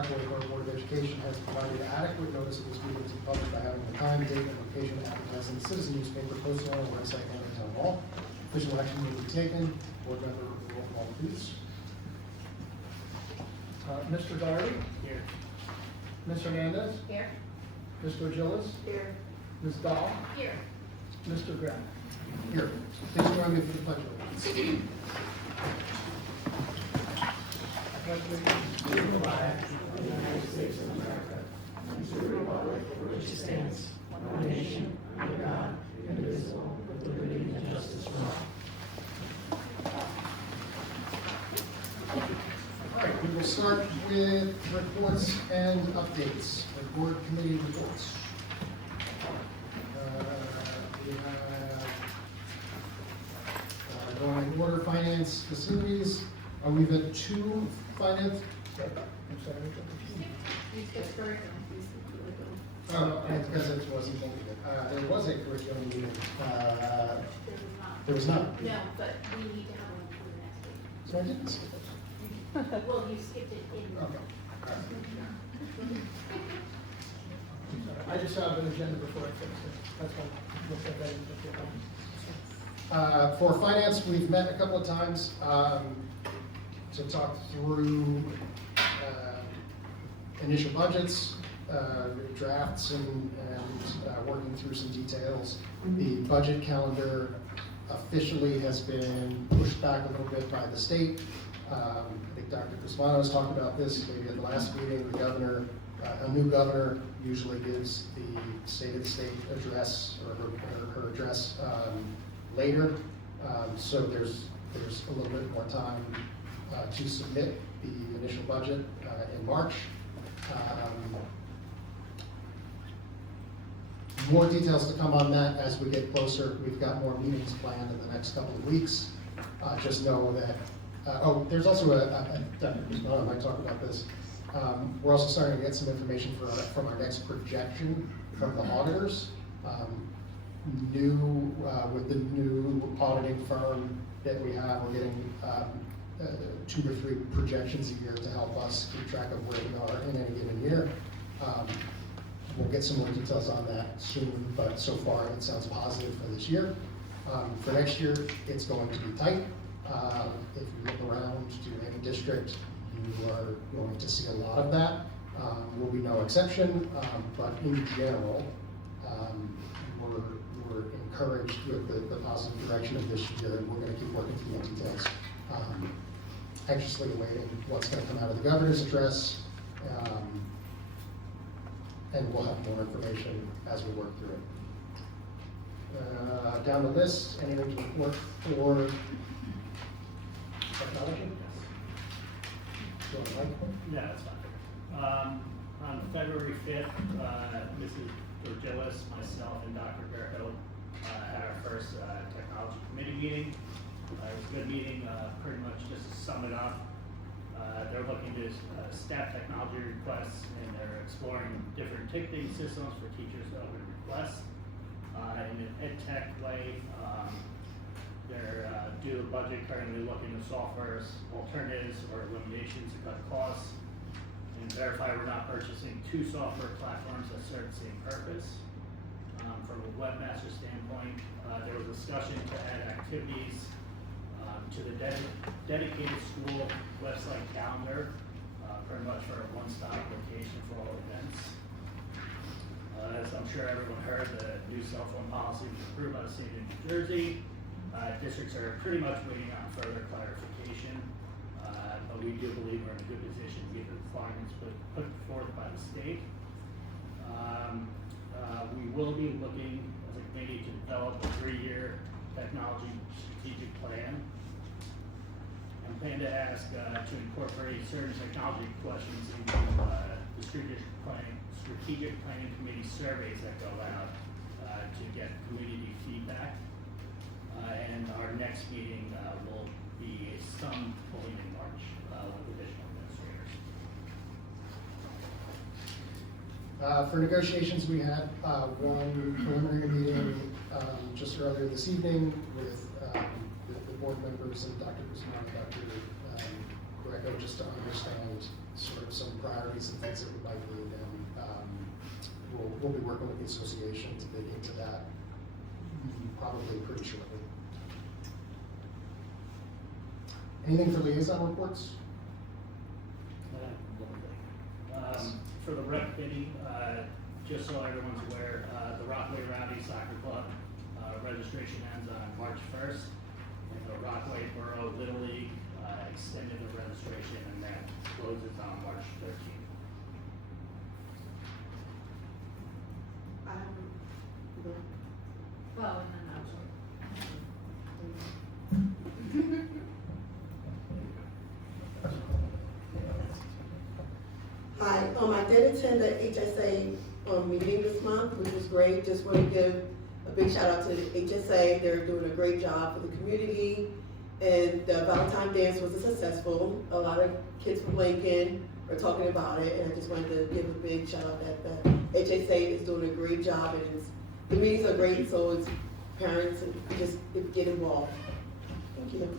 Rockaway Borough Board of Education has provided adequate notice of this meeting to the public by having the time, date, and location advertised in the citizen newspaper, posted on our website and in town hall. Official action will be taken. Board member, roll call, please. Mr. Darby? Here. Ms. Hernandez? Here. Mr. Gillis? Here. Ms. Dahl? Here. Mr. Graham? Here. Please join me for the pledge of allegiance. All right, we will start with reports and updates. The board committee reports. We have going in order, finance, facilities. We've had two finance. You skipped curriculum. Oh, and because it wasn't included. There was a curriculum meeting. There was not. No, but we need to have one for the next week. So I didn't skip it. Well, you skipped it in. Okay. All right. I just have an agenda before I fix it. That's why we'll put that in. For finance, we've met a couple of times to talk through initial budgets, drafts, and working through some details. The budget calendar officially has been pushed back a little bit by the state. I think Dr. Crismano has talked about this maybe at the last meeting. The governor, a new governor, usually gives the state of the state address or her address later. So there's a little bit more time to submit the initial budget in March. More details to come on that as we get closer. We've got more meetings planned in the next couple of weeks. Just know that, there's also Dr. Crismano might talk about this. We're also starting to get some information from our next projection from the auditors. With the new auditing firm that we have, we're getting 2 or 3 projections a year to help us keep track of where we are in any given year. We'll get some more details on that soon, but so far it sounds positive for this year. For next year, it's going to be tight. If you look around to any district, you are going to see a lot of that. Will be no exception, but in general, we're encouraged with the positive direction of this year, and we're going to keep working through the details. Anxiously awaiting what's going to come out of the governor's address, and we'll have more information as we work through it. Down the list, anything to report for technology? Yeah, that's fine. On February 5th, Mrs. Gillis, myself, and Dr. Greco had our first technology committee meeting. It was a good meeting. Pretty much just to sum it up, they're looking to staff technology requests, and they're exploring different ticketing systems for teachers that would request. In an ed tech way, they're due to budget currently looking at software's alternatives or eliminations to cut costs, and verify we're not purchasing 2 software platforms that serve the same purpose. From a webmaster standpoint, there was discussion to add activities to the dedicated school website calendar, pretty much for a one-stop location for all events. As I'm sure everyone heard, the new cell phone policy was approved by the state of New Jersey. Districts are pretty much waiting on further clarification, but we do believe we're in a good position to get the requirements put forth by the state. We will be looking as a committee to develop a 3-year technology strategic plan, and plan to ask to incorporate certain technology questions into the strategic planning committee surveys that go out to get community feedback. And our next meeting will be some point in March with additional administrators. For negotiations, we had one preliminary meeting just earlier this evening with the board members and Dr. Crismano, Dr. Greco just to understand sort of some priorities and things that we might need, and we'll be working with the association to dig into that probably pretty shortly. Anything for liaison reports? For the rec committee, just so everyone's aware, the Rockaway Soccer Club registration ends on March 1st. And the Rockaway Borough Little League extended the registration and that closes on March 13th. Well, no. Hi, I did attend the HSA meeting this month, which was great. Just want to give a big shout out to the HSA. They're doing a great job for the community. And the Valentine dance was successful. A lot of kids from Lincoln are talking about it, and I just wanted to give a big shout out that the HSA is doing a great job, and the meetings are great, so it's parents and just get involved. Thank you.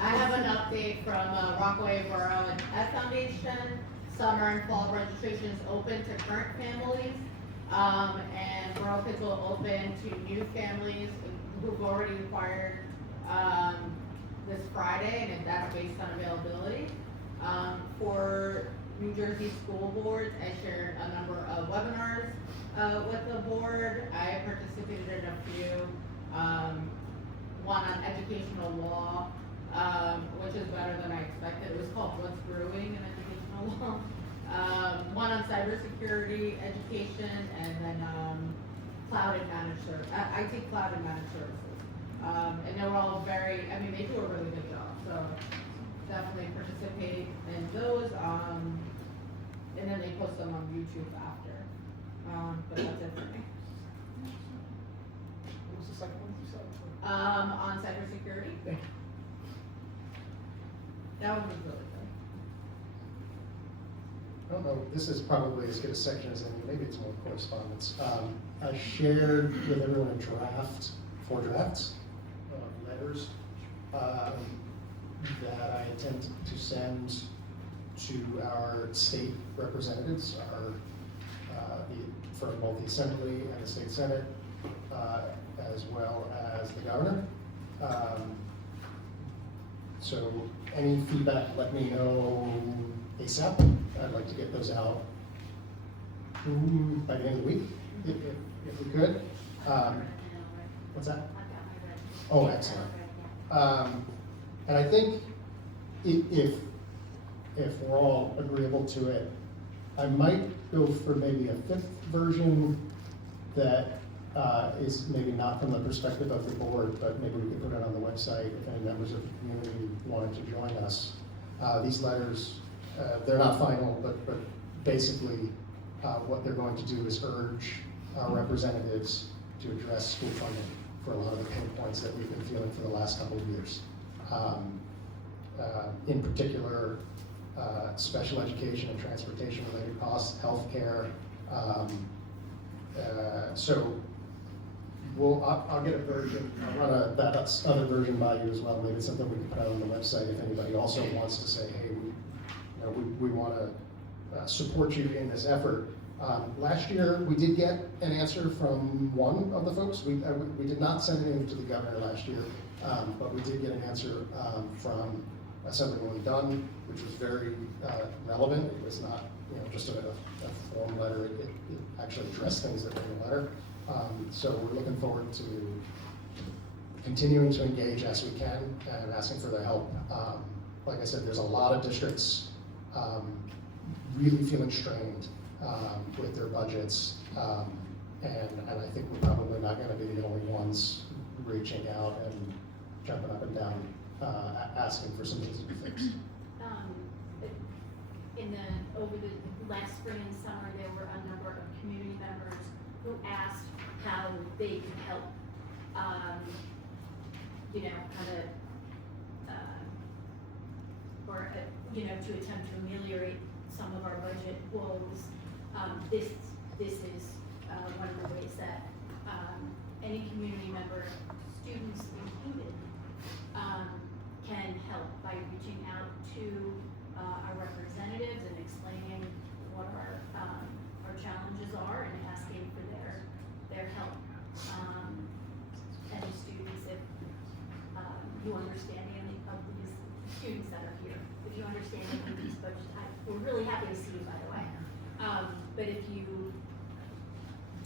I have an update from Rockaway Borough Foundation. Summer and fall registration is open to current families, and Borough Kids will open to new families who've already acquired this Friday, and that's based on availability. For New Jersey school boards, I shared a number of webinars with the board. I participated in a few. One on educational law, which is better than I expected. It was called What's Brewing in Educational Law. One on cybersecurity education, and then cloud and managed service, IT cloud and managed services. And they were all very, they do a really good job, so definitely participate in those. And then they post them on YouTube after. But that's it for me. What was the second one you said? On cybersecurity. That one was really good. I don't know, this is probably as good a section as any, maybe it's more correspondence. I shared with everyone a 4 drafts of letters that I intend to send to our state representatives, for both the Assembly and the State Senate, as well as the governor. So any feedback, let me know ASAP. I'd like to get those out by the end of the week, if we could. What's that? Oh, excellent. And I think if we're all agreeable to it, I might go for maybe a 5th version that is maybe not from the perspective of the board, but maybe we could put it on the website if any members of the community wanted to join us. These letters, they're not final, but basically what they're going to do is urge our representatives to address school funding for a lot of the pain points that we've been feeling for the last couple of years. In particular, special education and transportation related costs, healthcare. So I'll get a version, I'll run that other version by you as well. Maybe it's something we can put out on the website if anybody also wants to say, hey, we want to support you in this effort. Last year, we did get an answer from one of the folks. We did not send anything to the governor last year, but we did get an answer from Assemblywoman Dunn, which was very relevant. It was not just a form letter. It actually addressed things that were in the letter. So we're looking forward to continuing to engage as we can and asking for their help. Like I said, there's a lot of districts really feeling strained with their budgets, and I think we're probably not going to be the only ones reaching out and jumping up and down, asking for some things to be fixed. Over the last spring and summer, there were a number of community members who asked how they could help, to attempt to ameliorate some of our budget woes, this is one of the ways that any community member, students included, can help by reaching out to our representatives and explaining what our challenges are and asking for their help. And students, if you understand any of these students that are here, if you understand any of these budgets, we're really happy to see you, by the way. But if you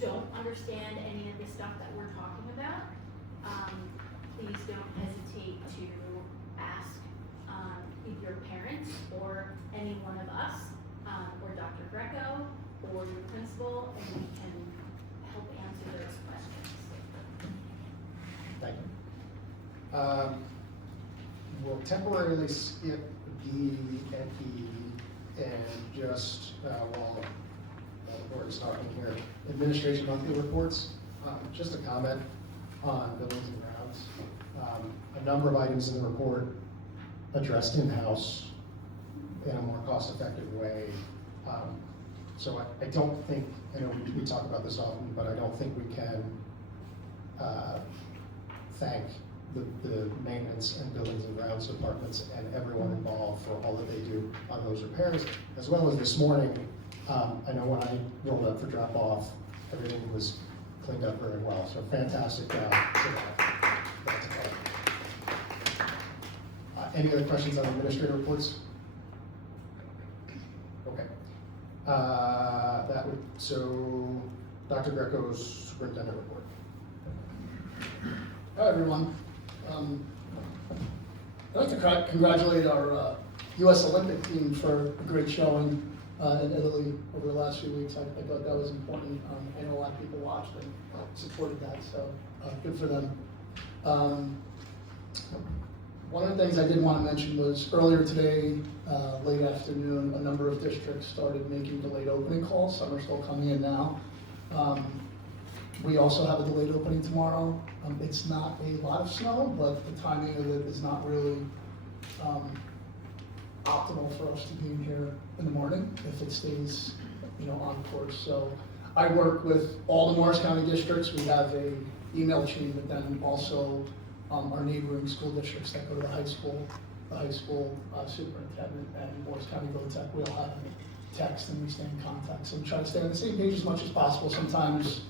don't understand any of the stuff that we're talking about, please don't hesitate to ask either your parents or any one of us, or Dr. Greco, or your principal, and we can help answer those questions. Thank you. We'll temporarily skip D and E and just, while the board is talking here, administration monthly reports. Just a comment on buildings and grounds. A number of items in the report addressed in-house in a more cost-effective way. So I don't think, I know we talk about this often, but I don't think we can thank the maintenance and buildings and grounds departments and everyone involved for all that they do on those repairs, as well as this morning. I know when I rolled up for drop off, everything was cleaned up very well, so fantastic job to that. Any other questions on administrative reports? Okay. So Dr. Greco's superintendent report. Hi, everyone. I'd like to congratulate our U.S. Olympic team for a great showing in Italy over the last few weeks. I thought that was important. I know a lot of people watched and supported that, so good for them. One of the things I did want to mention was earlier today, late afternoon, a number of districts started making delayed opening calls. Some are still coming in now. We also have a delayed opening tomorrow. It's not a lot of snow, but the timing of it is not really optimal for us to be here in the morning if it stays, on course. So I work with all the Morris County districts. We have a email chain, but then also our neighboring school districts that go to the high school superintendent, and Morris County VOTEC. We all have a text and we stay in contact. So we try to stay on the same page as much as possible. Sometimes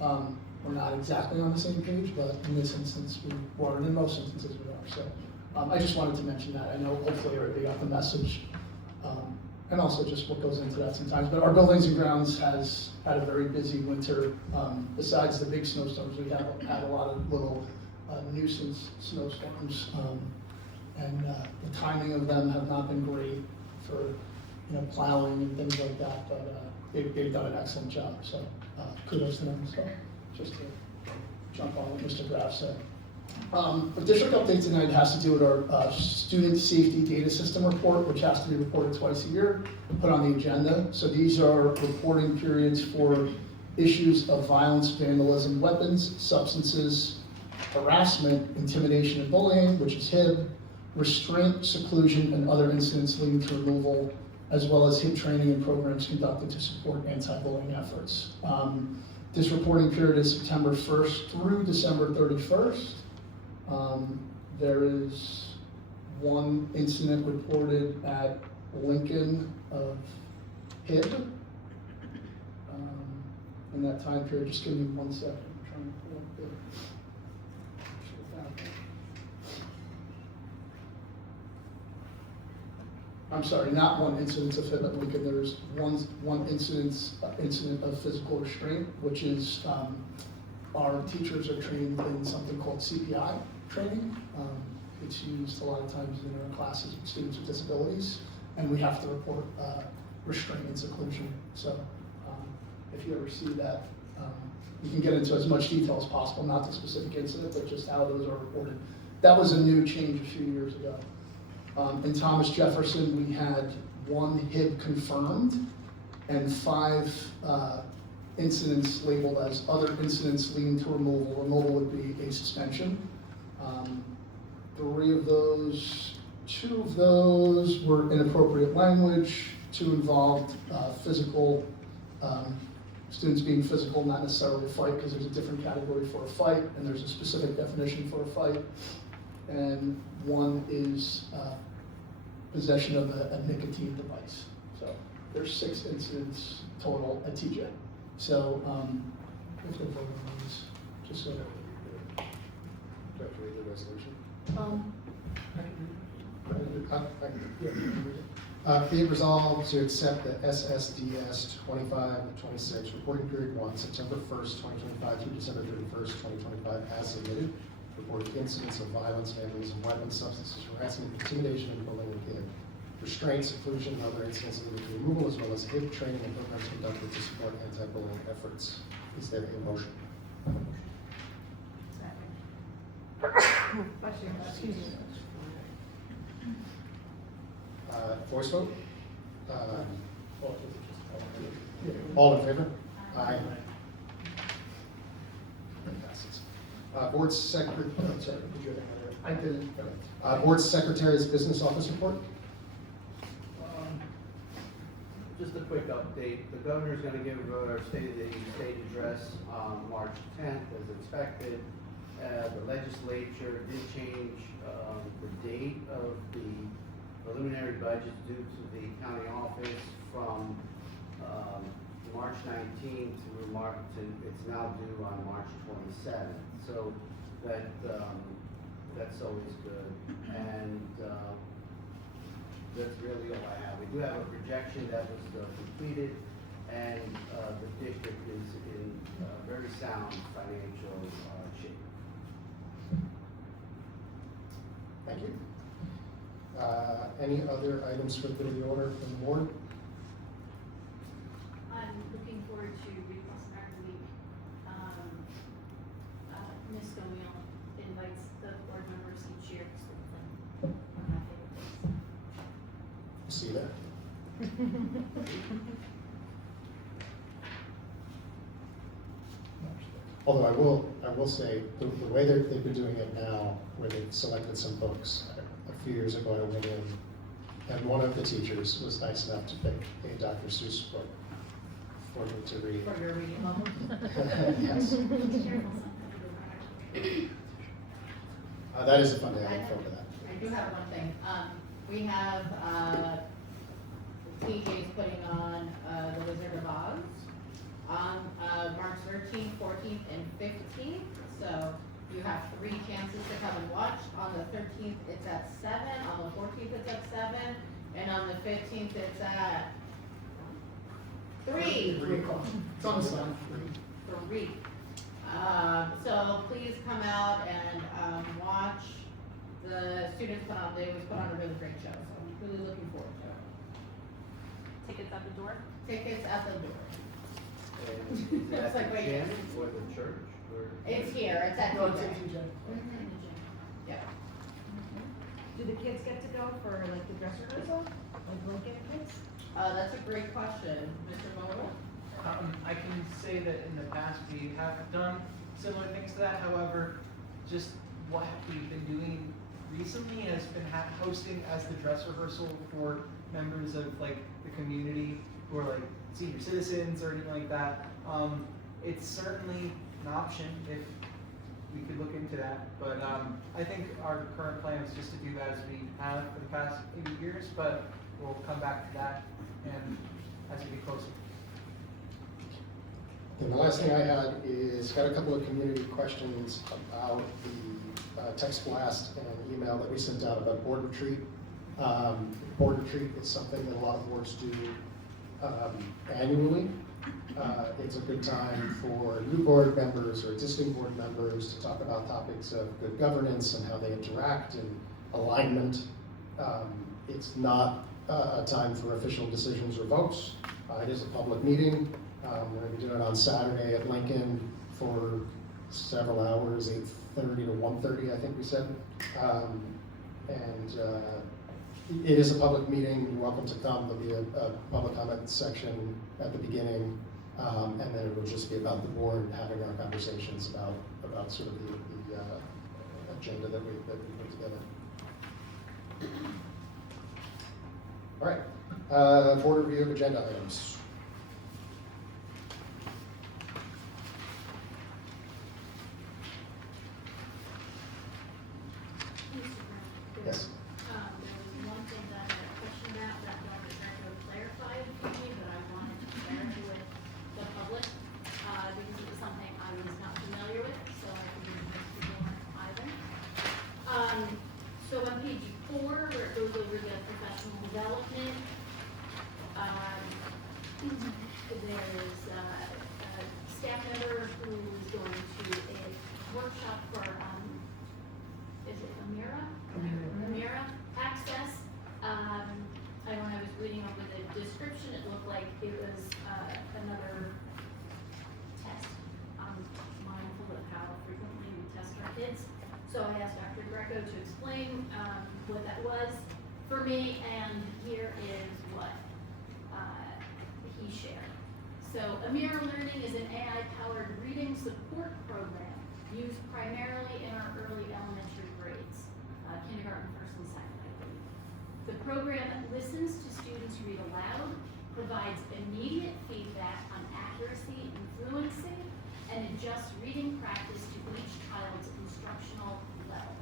we're not exactly on the same page, but in this instance we were, and in most instances we are. So I just wanted to mention that. I know hopefully everybody got the message, and also just what goes into that sometimes. But our buildings and grounds has had a very busy winter. Besides the big snowstorms, we have had a lot of little nuisance snowstorms, and the timing of them have not been great for plowing and things like that. But they've done an excellent job. So kudos to them. So just to jump on what Mr. Graff said. The district update tonight has to do with our student safety data system report, which has to be reported twice a year, put on the agenda. So these are reporting periods for issues of violence, vandalism, weapons, substances, harassment, intimidation, and bullying, which is HIB, restraint, seclusion, and other incidents leading to removal, as well as HIB training and programs conducted to support anti-bullying efforts. This reporting period is September 1st through December 31st. There is one incident reported at Lincoln of HIB in that time period. Just give me 1 second. I'm trying to pull up the I'm sorry, not one incident of HIB at Lincoln. There's one incident of physical restraint, which is our teachers are trained in something called CPI training. It's used a lot of times in our classes with students with disabilities, and we have to report restraint and seclusion. So if you ever see that, you can get into as much detail as possible, not the specific incident, but just how those are reported. That was a new change a few years ago. In Thomas Jefferson, we had 1 HIB confirmed and 5 incidents labeled as other incidents leading to removal. Removal would be a suspension. 3 of those, 2 of those were inappropriate language. two involved physical, students being physical, not necessarily a fight, because there's a different category for a fight, and there's a specific definition for a fight. And one is possession of a nicotine device. So there's 6 incidents total at TJ. So, if they vote on these, just so that. Do I have to read the resolution? Be it resolved to accept the SSDS 25-26 reporting period 1, September 1st, 2025 through December 31st, 2025 as submitted. Reported incidents of violence, vandalism, weapons, substances, harassment, intimidation, and bullying and kid. Restraint, seclusion, and other incidents of legal removal, as well as HIB training and programs conducted to support anti-bullying efforts. Is there a motion? Excuse me. Voice vote? All in favor? Aye. That passes. Board Secretary, sorry, did you have another? I didn't. Board Secretary's Business Office Report? Just a quick update. The governor's gonna give a State of the State address on March 10th as expected. The legislature did change the date of the preliminary budget due to the county office from March 19th through it's now due on March 27th. So that's always good. And that's really all I have. We do have a projection that was completed, and the district is in very sound financial shape. Thank you. Any other items for the order from the board? I'm looking forward to Recross America Week. Ms. Gomil invites the board members each year, so it's like one of my favorite things. See that? Although I will say, the way they've been doing it now, where they've selected some books, a few years ago I went in, and one of the teachers was nice enough to pick a Dr. Seuss book for me to read. For your reading level? Yes. That is a fun day, I look forward to that. I do have one thing. We have, TJ's putting on, The Wizard of Oz on, March 13th, 14th, and 15th. So you have 3 chances to come and watch. On the 13th, it's at 7. On the 14th, it's at 7. And on the 15th, it's at 3. It's on the side. 3. So please come out and watch the students put on. They always put on a really great show. So I'm really looking forward to it. Tickets at the door? Tickets at the door. And is it That's at like the right gym there. or the church? Or It's here. It's at No, it's TJ. at TJ. Yeah. Do the kids get to go for like the dress rehearsal? Like Lincoln kids? That's a great question, Mr. Vogel. I can say that in the past we have done similar things to that. However, just what we've been doing recently has been hosting as the dress rehearsal for members of like the community who are like senior citizens or anything like that. It's certainly an option if we could look into that. But I think our current plan is just to do that as we have for the past 8 years, but we'll come back to that and as we get closer. And the last thing I had is, got a couple of community questions about the text blast and email that we sent out about board retreat. Board retreat is something that a lot of boards do annually. It's a good time for new board members or existing board members to talk about topics of good governance and how they interact and alignment. It's not a time for official decisions or votes. It is a public meeting. We're going to be doing it on Saturday at Lincoln for several hours, 8:30 to 1:30, I think we said. It is a public meeting. You're welcome to come. There'll be a public comment section at the beginning, and then it will just be about the board having our conversations about sort of the agenda that we put together. All right. Board review of agenda items. Yes. There was one thing that I had a question about that Dr. Greco clarified for me that I wanted to share with the public, because it was something I was not familiar with, so I figured most people weren't either. So on page 4, where it goes over the professional development, there's a staff member who is going to a workshop for, is it Amira? Amira access. When I was reading over the description, it looked like it was another test. I'm mindful of how frequently we test our kids. So I asked Dr. Greco to explain what that was for me, and here is what he shared. So Amira Learning is an AI-powered reading support program used primarily in our early elementary grades, kindergarten, first and second, I believe. The program listens to students read aloud, provides immediate feedback on accuracy and fluency, and adjusts reading practice to each child's instructional level.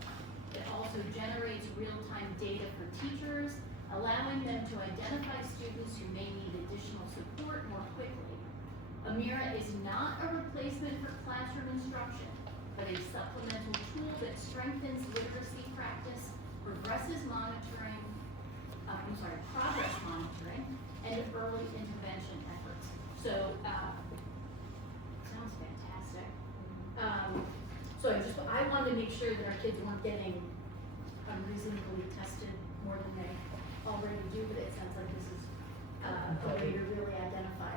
It also generates real-time data for teachers, allowing them to identify students who may need additional support more quickly. Amira is not a replacement for classroom instruction, but a supplemental tool that strengthens literacy practice, progress monitoring, and early intervention efforts. So, sounds fantastic. I wanted to make sure that our kids weren't getting unreasonably tested more than they already do, but it sounds like this is a way to really identify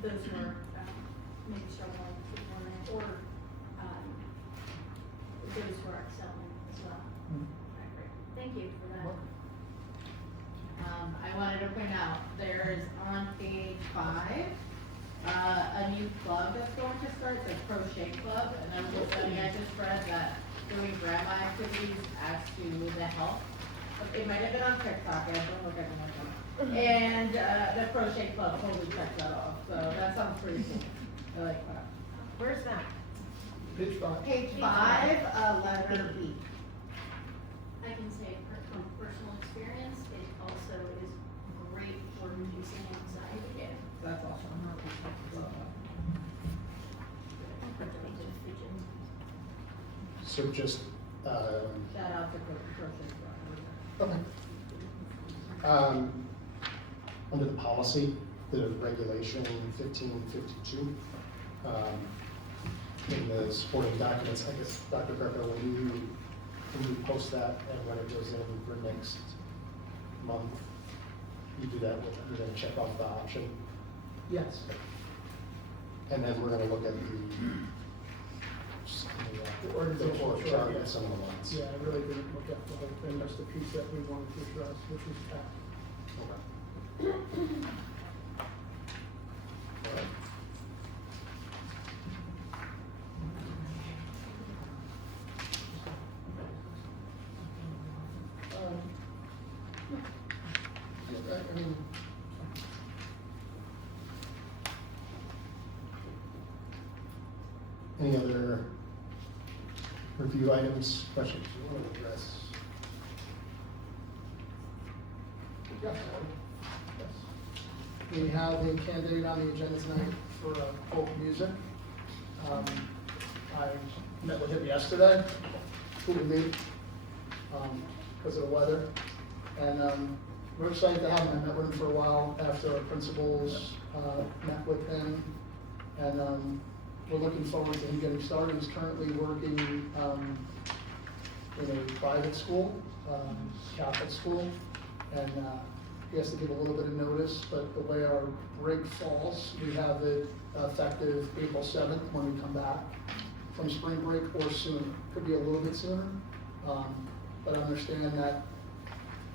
those who are maybe struggling with learning, or those who are excelling as well. Alright, great. Thank you for that. I wanted to point out, there's on page 5, a new club that's going to start, the Crochet Club, and I was just studying, I just read that doing grandma activities adds to the health. It might have been on TikTok, I don't look at my phone. And the Crochet Club totally checks that off, so that sounds pretty cool. I like that. Where's that? Page 5. Page 5, letter B. I can say from personal experience, it also is great for reducing anxiety. Yeah, that's awesome. So just, Shout out to Crochet Club. okay. Under the policy, the regulation 1552, in the supporting documents, I guess, Dr. Greco, when you post that and when it goes in for next month, you do that with, you're gonna check off the option, Yes. and then we're gonna look at The organizational org chart, chart yeah. and some of the lines. Yeah, I really didn't look at the whole thing, that's the piece that we wanted to address, which was tax. Okay. All right. I mean, any other review items, questions you want to address? Yes. We have a candidate on the agenda tonight for folk music. I met with him yesterday, couldn't meet, because of the weather. And we're excited to have him. I met with him for a while after our principals met with him. And we're looking forward to him getting started. He's currently working in a private school, Catholic school. And he has to give a little bit of notice, but the way our break falls, we have it effective April 7th when we come back from spring break, or sooner. Could be a little bit sooner, but understand that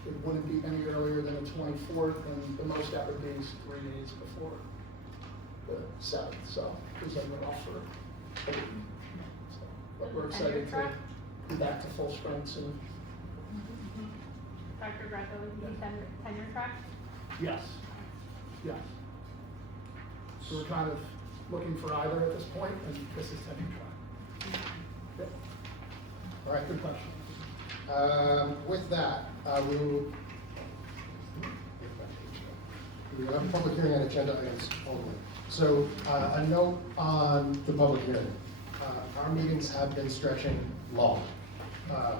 it wouldn't be any earlier than the 24th, and the most that would be is 3 days before the 7th, so he's like an offer. But we're excited to be back to full strength soon. Dr. Greco, is he tenure track? Yes, yes. So we're kind of looking for either at this point, and this is tenure track. Yep. All right, Good question. With that, we will have a public hearing on agenda items only. So a note on the public hearing. Our meetings have been stretching long. A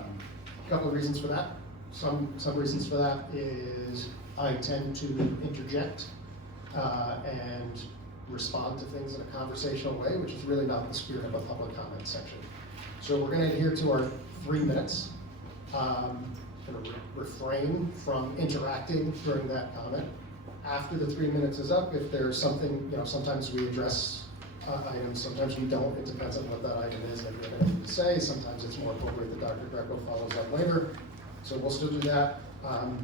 couple of reasons for that. Some reasons for that is I tend to interject and respond to things in a conversational way, which is really not the spirit of a public comment section. So we're going to adhere to our 3 minutes. Going to refrain from interacting during that comment. After the 3 minutes is up, if there's something, sometimes we address items, sometimes we don't. It depends on what that item is and what we have anything to say. Sometimes it's more appropriate that Dr. Greco follows up later. So we'll still do that,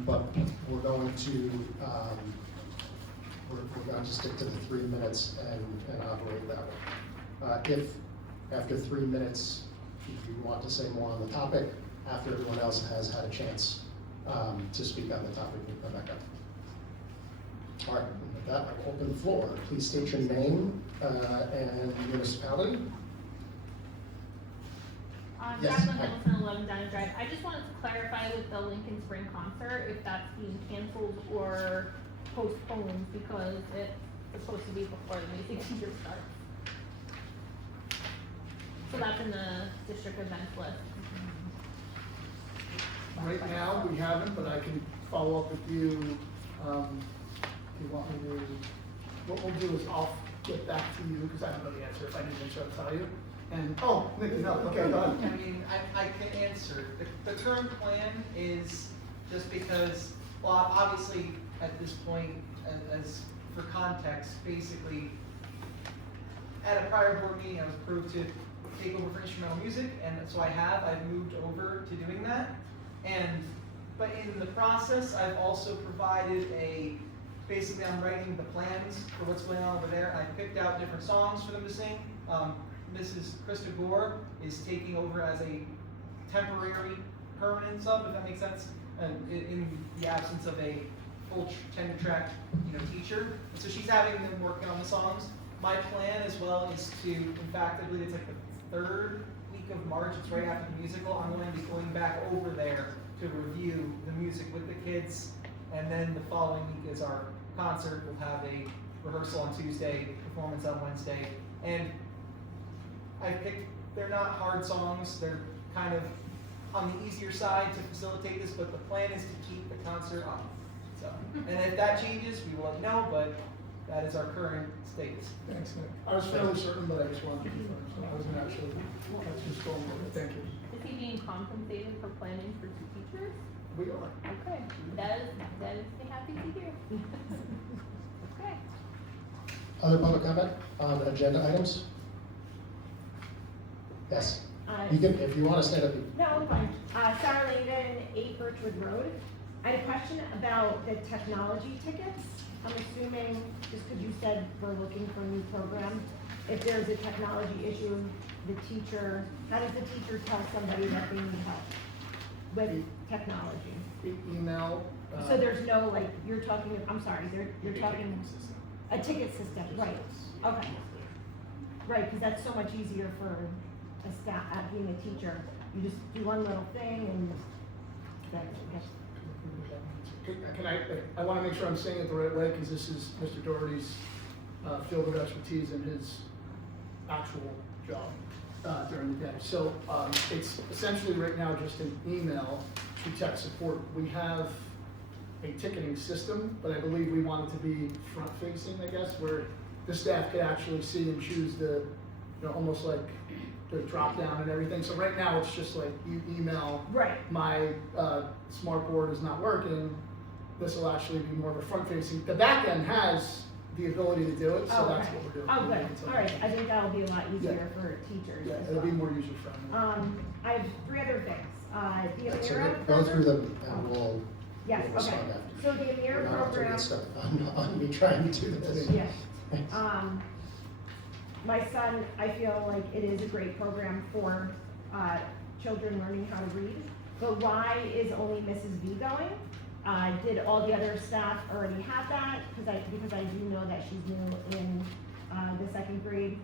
but we're going to we're going to stick to the 3 minutes and operate that way. If after 3 minutes, if you want to say more on the topic, after everyone else has had a chance to speak on the topic, we'll come back up. All right, with that, I will open the floor. Please state your name and municipality. Yes, Jacqueline hi. Hamilton, 11 Downing Drive. I just wanted to clarify with the Lincoln Spring concert if that's being canceled or postponed because it's supposed to be before the music teacher starts. So that's in the district events list. Right now, we haven't, but I can follow up with you, if you want me to. What we'll do is I'll get back to you, because I don't know the answer. If I need an answer, I'll tell you. And, Nikki, no, okay, go ahead. I mean, I can answer. The current plan is just because, well, obviously, at this point, as for context, basically, at a prior board meeting, I was approved to take over for instrumental music, and so I've moved over to doing that. But in the process, I've also provided basically I'm writing the plans for what's going on over there, and I picked out different songs for them to sing. Mrs. Krista Gore is taking over as a temporary permanent sub, if that makes sense, in the absence of a full tenure track, teacher. And so she's having them working on the songs. My plan as well is to, in fact, I believe it's like the 3rd week of March, it's right after the musical, I'm going to be going back over there to review the music with the kids, and then the following week is our concert. We'll have a rehearsal on Tuesday, performance on Wednesday, and they're not hard songs, they're kind of on the easier side to facilitate this, but the plan is to keep the concert on. So, and if that changes, we will let you know, but that is our current status. Thanks, Nick. I was fairly certain, but I just wanted to confirm, so I wasn't actually, that's just going with it. Thank you. Is he being compensated for planning for 2 teachers? We are. Okay, that is the happy to hear. Okay. Other public comment on agenda items? Yes. You can, if you want to stand up. No, I'm fine. Sarah Langdon, 8 Birchwood Road. I had a question about the technology tickets. I'm assuming, just because you said we're looking for a new program, if there's a technology issue, how does the teacher tell somebody that they need help with technology? Email. So there's no, you're talking, I'm sorry, you're talking a ticket system, right? Okay. Right, because that's so much easier for a staff, being a teacher. You just do one little thing and that's, I want to make sure I'm saying it the right way, because this is Mr. Doherty's field of expertise in his actual job during the day. So it's essentially right now just an email to tech support. We have a ticketing system, but I believe we want it to be front-facing, I guess, where the staff could actually see and choose the, almost like the drop down and everything. So right now it's just like you email, right. My smart board is not working. This will actually be more of a front-facing. The back end has the ability to do it, so that's what we're doing. Oh, good. All right. I think that'll be a lot easier for teachers. Yeah, as it'll well. be more user-friendly. I have 3 other things. The Amira So program. go through them and we'll Yes, we'll okay. respond after. So the Amira We're not up to program. get stuff on me trying to do this. Yeah. My son, I feel like it is a great program for children learning how to read. but why is only Mrs. V going? Did all the other staff already have that? Because I do know that she's new in, the second grade.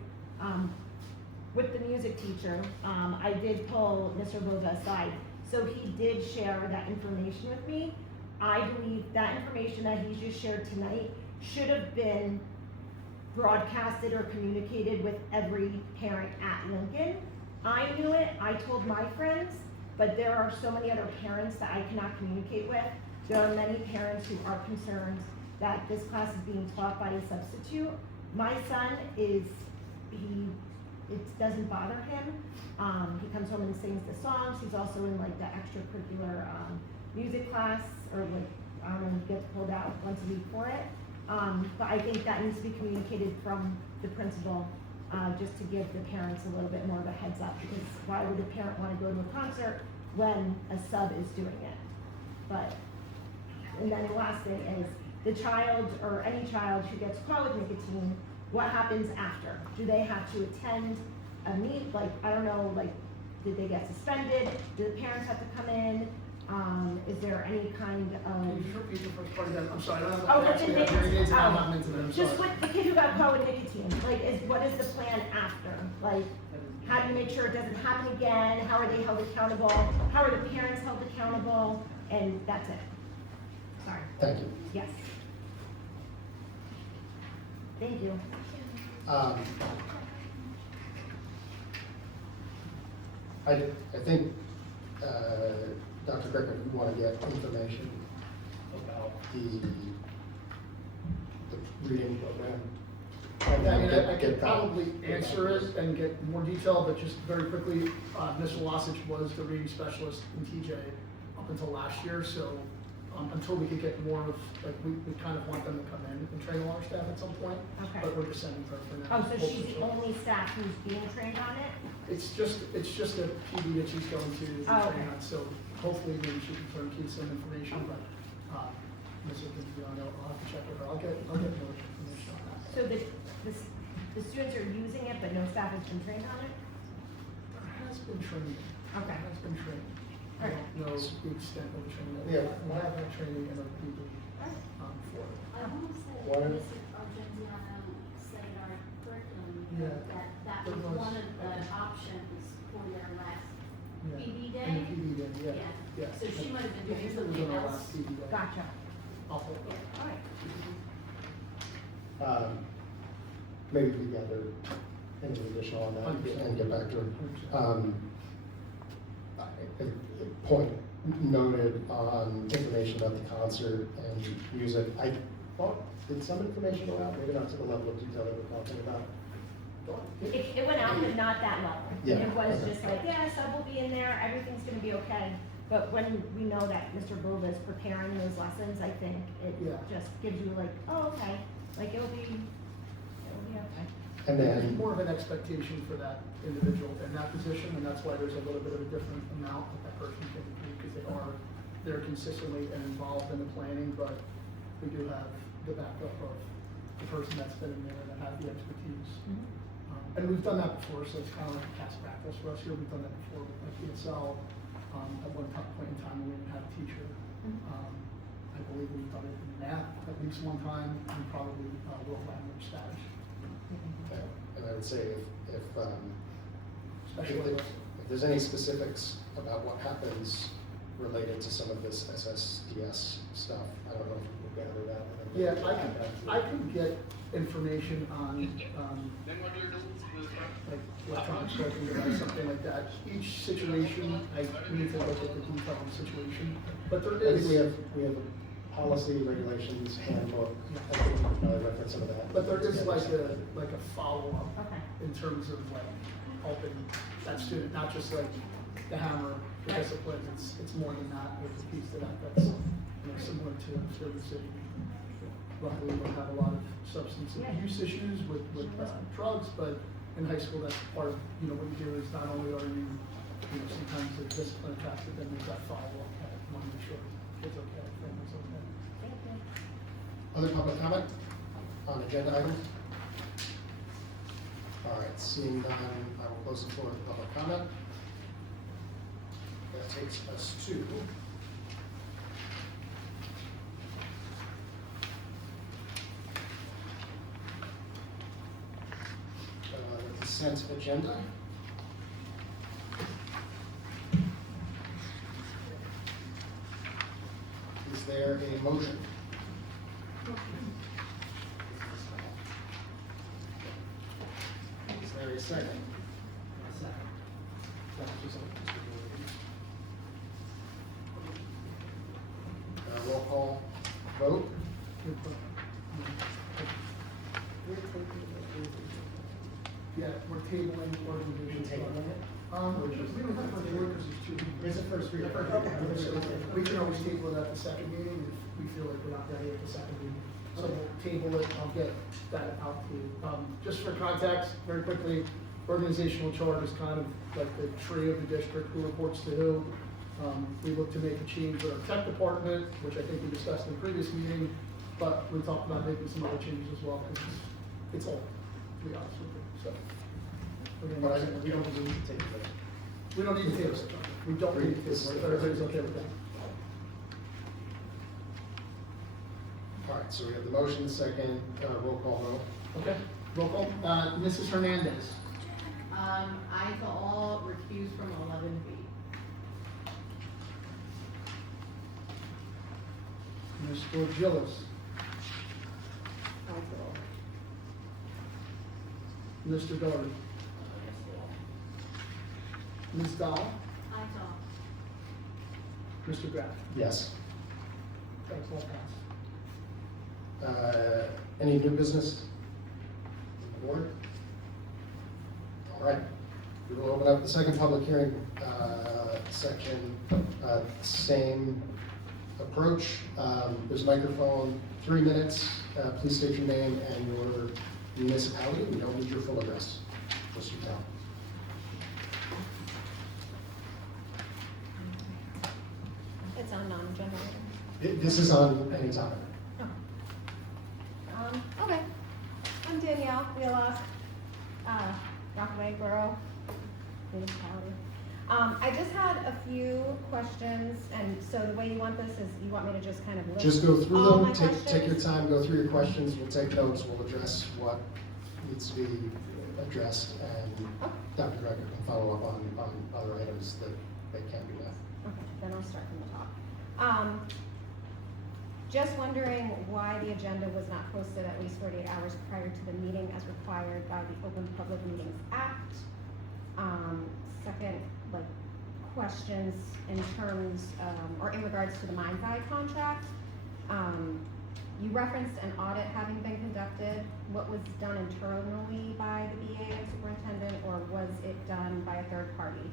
With the music teacher, I did pull Mr. Bova aside, so he did share that information with me. I believe that information that he just shared tonight should have been broadcasted or communicated with every parent at Lincoln. I knew it, I told my friends, but there are so many other parents that I cannot communicate with. There are many parents who are concerned that this class is being taught by a substitute. My son it doesn't bother him. He comes home and sings the songs. He's also in like the extracurricular music class, or like, I don't know, he gets pulled out once a week for it. But I think that needs to be communicated from the principal, just to give the parents a little bit more of a heads up, because why would a parent wanna go to a concert when a sub is doing it? But, and then the last thing is, the child, or any child who gets caught with nicotine, what happens after? Do they have to attend a meet, like, I don't know, like, did they get suspended? Do the parents have to come in? Is there any kind Can you of, just repeat the first part again? I'm sorry, I don't Oh, have, actually have hearing aids and I'm not into them, I'm just sorry. with the kid who got caught with nicotine, like, what is the plan after? Like, how do you make sure it doesn't happen again? How are they held accountable? How are the parents held accountable? And that's it. Sorry, Thank you. yes. Thank you. I think, Dr. Greco, you want to get information about the reading program. I mean, I Get could that. probably answer it and get more detail, but just very quickly, Mr. Wasich was the reading specialist in TJ up until last year, so until we could get more of, like, we kind of want them to come in and train all our staff at some point, Okay. but we're just sending her for now. Oh, so she's the only staff who's being trained on it? It's just a PD that she's going to Oh, train okay. on, so hopefully maybe she can turnkey some information, but, Mr. Viviano, I'll have to check with her, I'll get more information on that. So the students are using it, but no staff has been trained on it? There has been training. Okay. There has been training. I Alright. don't know the extent of the training. Yeah. We have had training in our PD, for it. I want to say Why- Mrs. Argentiano said in our curriculum Yeah. that There was was, one of I the think. options for their last Yeah. PD In day. the PD day, yeah, yeah. So she might have been doing I think it was something in our else. last PD day. Gotcha. I'll hold it. All right. Maybe we gather anything additional on that and get back to her. Point noted on information about the concert and music. I thought, did some information go out? Maybe not to the level of detail that we're talking about. It went out, but not that level. Yeah, It was okay. just like, yeah, sub will be in there, everything's gonna be okay. But when we know that Mr. Bova is preparing those lessons, I think it Yeah. just gives you like, oh, okay, like it'll be okay. And There's then, more of an expectation for that individual in that position, and that's why there's a little bit of a different amount that person can do, because they're consistently involved in the planning, but we do have the backup of the person that's been in there that has the expertise. And we've done that before, so it's kind of like a past practice for us here. We've done that before with like ESL, at one point in time when we didn't have a teacher. I believe we've done it in math at least one time, and probably world language Spanish. and I would say if Especially there's any specifics about what happens related to some of this SSDS stuff, I don't know if you can gather that. Yeah, I could get information on, like electronic striking device, something like that. Each situation, I need to look at the detail of the situation, but there I is. think we have a policy, regulations, handbook, I think we can probably reference some of that. But there is like a follow-up Okay. in terms of like helping that student, not just like the hammer, the discipline, it's more than that, there's a piece to that that's, similar to Service City. Luckily, we don't have a lot of substance abuse issues with drugs, but in high school, that's part of, what you do is not only are you, sometimes there's discipline attached, but then there's that follow-up, that want to make sure kids okay, family's okay. Thank you. Other public comment on agenda items? All right, seeing none, I will close the floor to public comment. that takes us to the consent agenda. Is there a motion? Is there a second? Roll call vote. Yeah, we're tabling organization. We don't have to work because it's two. It's a first reading. We can always table it at the second meeting if we feel like we're not ready at the second meeting. So we'll table it, I'll get that out to you. Just for context, very quickly, organizational chart is kind of like the tree of the district, who reports to who. We look to make a change with our tech department, which I think we discussed in the previous meeting, but we talked about making some other changes as well, because it's old, to be honest with you, so. But we don't need to take it. We don't need to table it. We don't need to table it, if everybody's okay with that. All right, so we have the motion, second, roll call vote. Okay, roll call, Mrs. Hernandez. I to all recused from 11B. Ms. Georgillis. Mr. Doherty. Ms. Dahl. I saw. Mr. Graff. Yes. Thanks, all passed. Any new business? Board? All right, we will open up the second public hearing section. Same approach. There's a microphone, 3 minutes. Please state your name and your municipality. We don't need your full address, just your town. It's on non-generator. This is on any topic. Okay. I'm Danielle Wheelock, Rockaway Borough Municipality. I just had a few questions, and so the way you want this is you want me to just kind of list Just go through all them, my take your questions? time, go through your questions, we'll take notes, we'll address what needs to be addressed, and Okay. Dr. Greco can follow up on other items that can't be left. Okay, then I'll start from the top. Just wondering why the agenda was not posted at least 48 hours prior to the meeting as required by the Open Public Meetings Act. Second, like, questions in terms, or in regards to the Mind's Eye contract. You referenced an audit having been conducted. What was done internally by the BA and superintendent, or was it done by a third party?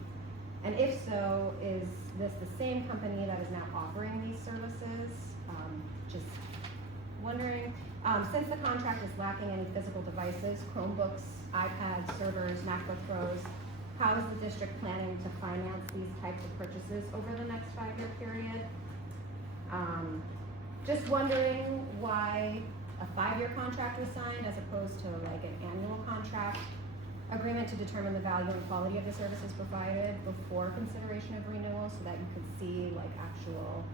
And if so, is this the same company that is now offering these services? Just wondering, since the contract is lacking any physical devices, Chromebooks, iPads, servers, MacBook Pros, how is the district planning to finance these types of purchases over the next 5-year period? Just wondering why a 5-year contract was signed as opposed to like an annual contract agreement to determine the value and quality of the services provided before consideration of renewal, so that you could see like actual,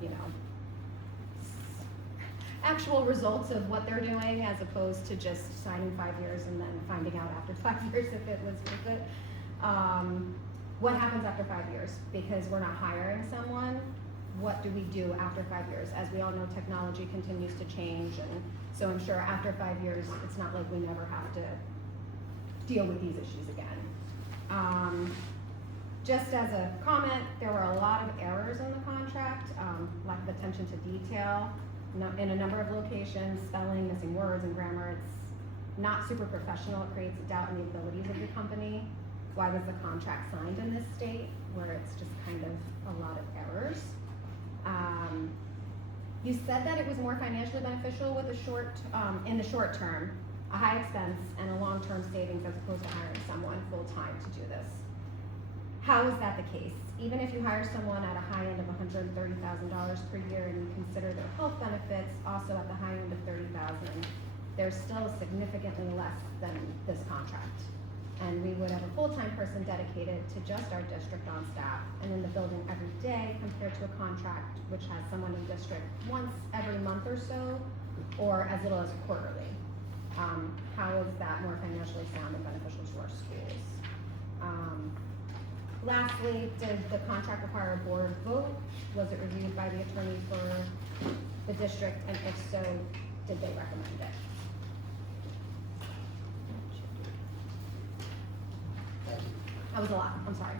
you know, actual results of what they're doing as opposed to just signing 5 years and then finding out after 5 years if it was worth it. What happens after 5 years? Because we're not hiring someone, what do we do after 5 years? As we all know, technology continues to change, and so I'm sure after 5 years, it's not like we never have to deal with these issues again. Just as a comment, there were a lot of errors in the contract, lack of attention to detail, in a number of locations, spelling, missing words and grammar. It's not super professional. It creates a doubt in the abilities of the company. Why was the contract signed in this state where it's just kind of a lot of errors? You said that it was more financially beneficial with in the short term, a high expense and a long-term savings as opposed to hiring someone full-time to do this. How is that the case? Even if you hire someone at a high end of $130,000 per year and you consider their health benefits also at the high end of $30,000, they're still significantly less than this contract. And we would have a full-time person dedicated to just our district on staff and in the building every day, compared to a contract which has someone in district once every month or so, or as little as quarterly. How is that more financially sound and beneficial to our schools? Lastly, did the contract require a board vote? Was it reviewed by the attorney for the district, and if so, did they recommend it? Thank you. That was a lot, I'm sorry.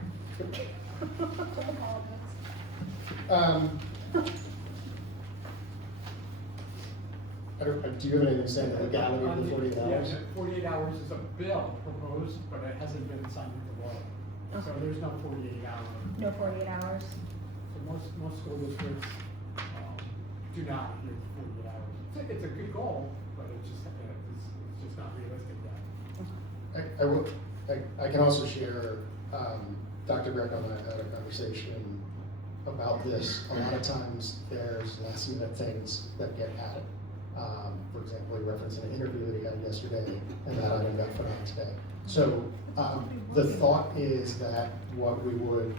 Do you have anything to say on the legality of the 48 hours? Yeah, 48 hours is a bill proposed, but it hasn't been signed into law. So Okay. there's no 48 hour. No 48 hours? So most school districts do not adhere to 48 hours. It's a good goal, but it's just not realistic yet. I can also share, Dr. Greco and I had a conversation about this. A lot of times there's last minute things that get added. For example, he referenced an interview that he had yesterday, and that item got put on today. So the thought is that what we would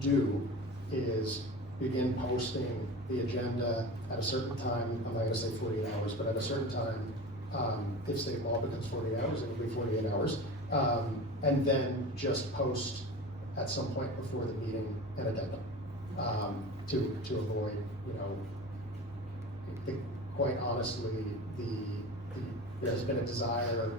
do is begin posting the agenda at a certain time. I'm not gonna say 48 hours, but at a certain time, if state law becomes 48 hours, it will be 48 hours. And then just post at some point before the meeting an addendum, to avoid, quite honestly, there's been a desire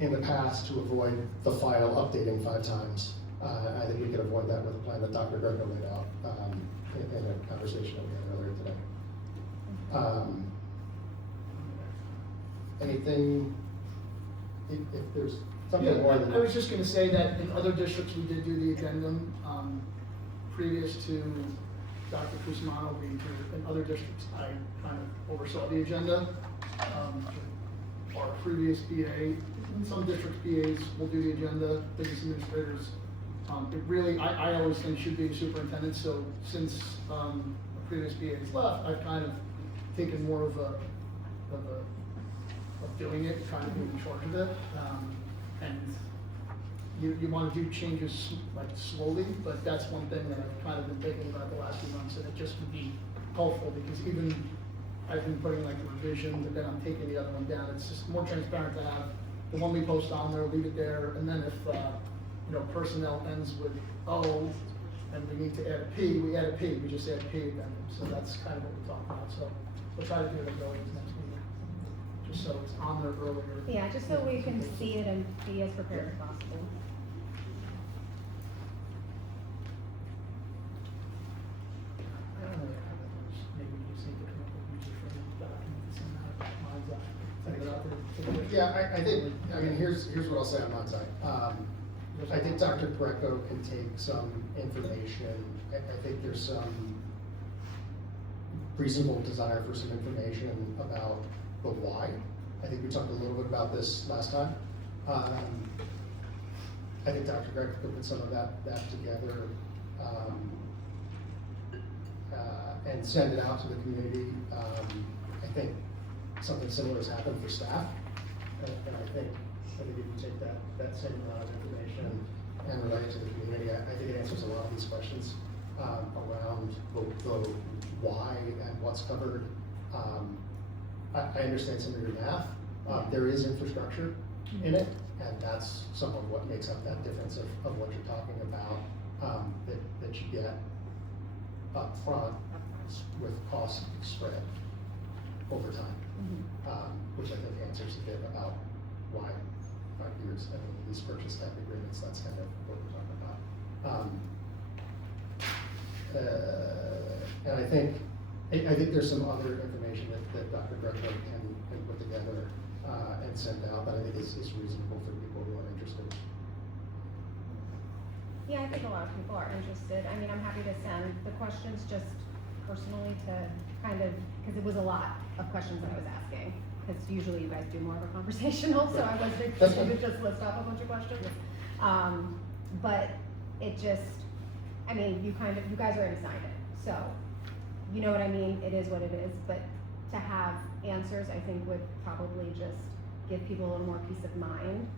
in the past to avoid the file updating 5 times. I think we could avoid that with a plan that Dr. Greco laid out in a conversation that we had earlier today. Anything, if there's something more than I was just gonna say that in other districts, we did do the addendum, previous to Dr. Cusmano being here. In other districts, I kind of oversaw the agenda. Our previous BA, some district BAs will do the agenda, business administrators. It really, I always think should be superintendent, so since, a previous BA has left, I've kind of taken more of doing it, kind of being in charge of it. And you want to do changes like slowly, but that's one thing that I've kind of been thinking about the last few months, and it just would be helpful, because even I've been putting like revisions, and then I'm taking the other one down. It's just more transparent to have the one we post on there, leave it there, and then if, personnel ends with O, and we need to add a P, we add a P, we just add a P addendum. So that's kind of what we talked about, so we'll try to do it going into next meeting, just so it's on there earlier. Yeah, just so we can see it and be as prepared as possible. I don't know, maybe we just need to come up with user-friendly documents and have minds out, send it out to the. Yeah, I think, here's what I'll say on my side. I think Dr. Greco can take some information. I think there's some reasonable desire for some information about the why. I think we talked a little bit about this last time. I think Dr. Greco could put some of that together and send it out to the community. I think something similar has happened for staff, and I think if you take that same amount of information and relate it to the community, I think it answers a lot of these questions around the why and what's covered. I understand some of your math. There is infrastructure in it, and that's some of what makes up that difference of what you're talking about, that you get up front with cost spread over time, which I think answers a bit about why 5 years, I mean, these purchase type agreements, that's kind of what we're talking about. And I think there's some other information that Dr. Greco can put together and send out that I think is reasonable for people who are interested. Yeah, I think a lot of people are interested. I mean, I'm happy to send the questions just personally to kind of, because it was a lot of questions that I was asking. Because usually you guys do more of a conversational, so I wasn't just to just list off a bunch of questions. But it just, I mean, you guys already signed it, so you know what I mean. It is what it is. But to have answers, I think would probably just give people a little more peace of mind.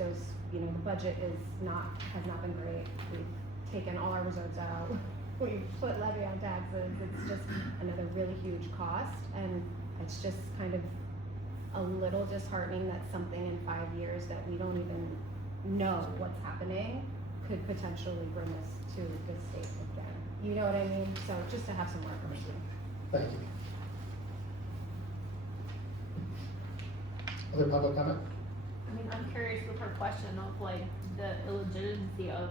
those, you know, the budget has not been great. We've taken all our reserves out. We've put levy on taxes. It's just another really huge cost, and it's just kind of a little disheartening that something in 5 years that we don't even know what's happening could potentially bring us to the state again. You know what I mean? So just to have some more information. Thank you. Other public comment? I mean, I'm curious with her question of like the illegitimacy of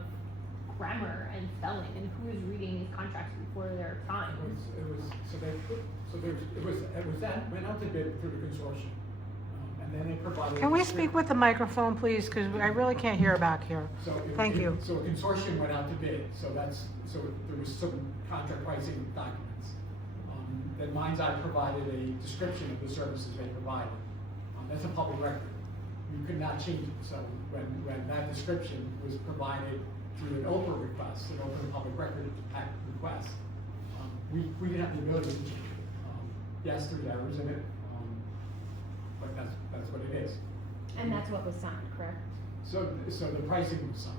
grammar and spelling and who is reading these contracts before they're signed. That went out to bid through the consortium. And then they provided. Can we speak with the microphone, please? Because I really can't hear back here. Thank you. So a consortium went out to bid, so there was some contract pricing documents. Then Mind's Eye provided a description of the services they provided. That's a public record. You could not change it. So when that description was provided through an Oprah request, an open public record act request, we didn't have the ability to change it. Yes, there's errors in it, but that's what it is. And that's what was signed, correct? So the pricing was signed.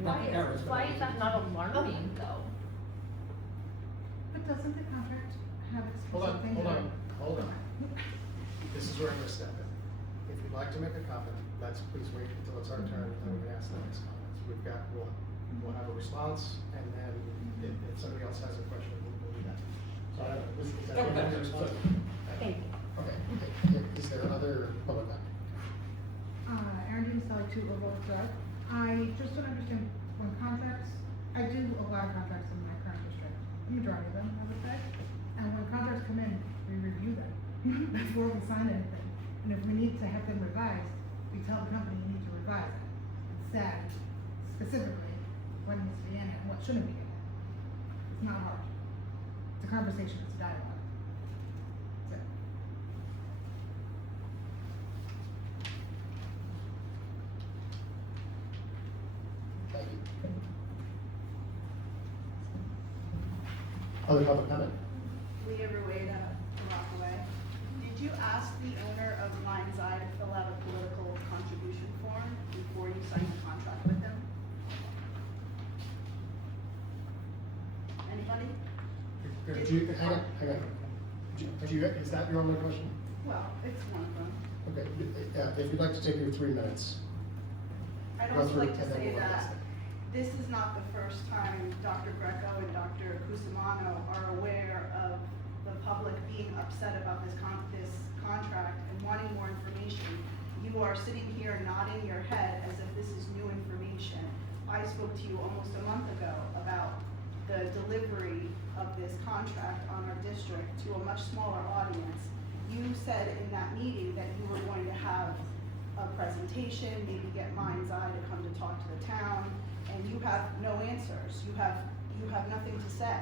Not the errors. but Why is that not alarming though? But doesn't the contract have Hold on, something? hold on. This is where I'm gonna step in. If you'd like to make a comment, please wait until it's our turn, and then we can ask the next comments. We'll have a response, and then if somebody else has a question, we'll do that. So I don't know, is that what you response? Thank you. Okay, is there other public comment? Erin Dean Sally, 2 Overlook Drive. I just don't understand when contracts, I do a lot of contracts in my current district, the majority of them, I would say. And when contracts come in, we review them before we sign anything. And if we need to have them revised, we tell the company you need to revise it. It's said specifically what needs to be in it and what shouldn't be in it. It's not hard. It's a conversation, it's a dialogue. That's it. Thank you. Other public comment? Leah Rueda from Rockaway. Did you ask the owner of Mind's Eye to fill out a political contribution form before you signed the contract with him? Anybody? Hang on. Is that your only question? Well, it's one of them. Okay, if you'd like to take your 3 minutes. I'd Go also through like it, to and then say we'll that ask them. this is not the first time Dr. Greco and Dr. Cusimano are aware of the public being upset about this contract and wanting more information. You are sitting here nodding your head as if this is new information. I spoke to you almost a month ago about the delivery of this contract on our district to a much smaller audience. You said in that meeting that you were going to have a presentation, maybe get Mind's Eye to come to talk to the town, and you have no answers. You have nothing to say.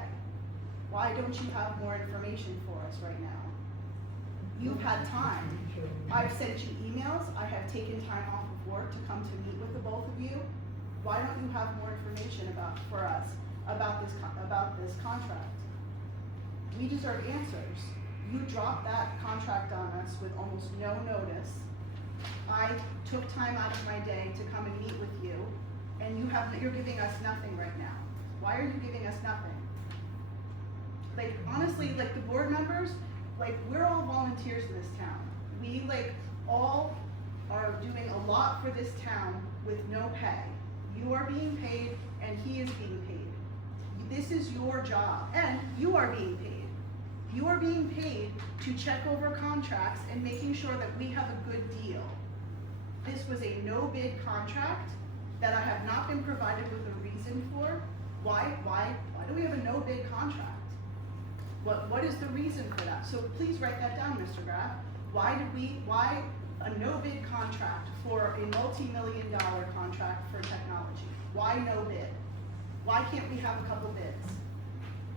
Why don't you have more information for us right now? You've had time. I've sent you emails. I have taken time off of work to come to meet with the both of you. Why don't you have more information for us about this contract? We deserve answers. You dropped that contract on us with almost no notice. I took time out of my day to come and meet with you, and you're giving us nothing right now. Why are you giving us nothing? Like, honestly, like, the board members, like, we're all volunteers in this town. We, like, all are doing a lot for this town with no pay. You are being paid, and he is being paid. This is your job, and you are being paid. You are being paid to check over contracts and making sure that we have a good deal. This was a no-bid contract that I have not been provided with a reason for. Why do we have a no-bid contract? What is the reason for that? So please write that down, Mr. Graff. Why a no-bid contract for a multi-million-dollar contract for technology? Why no bid? Why can't we have a couple bids?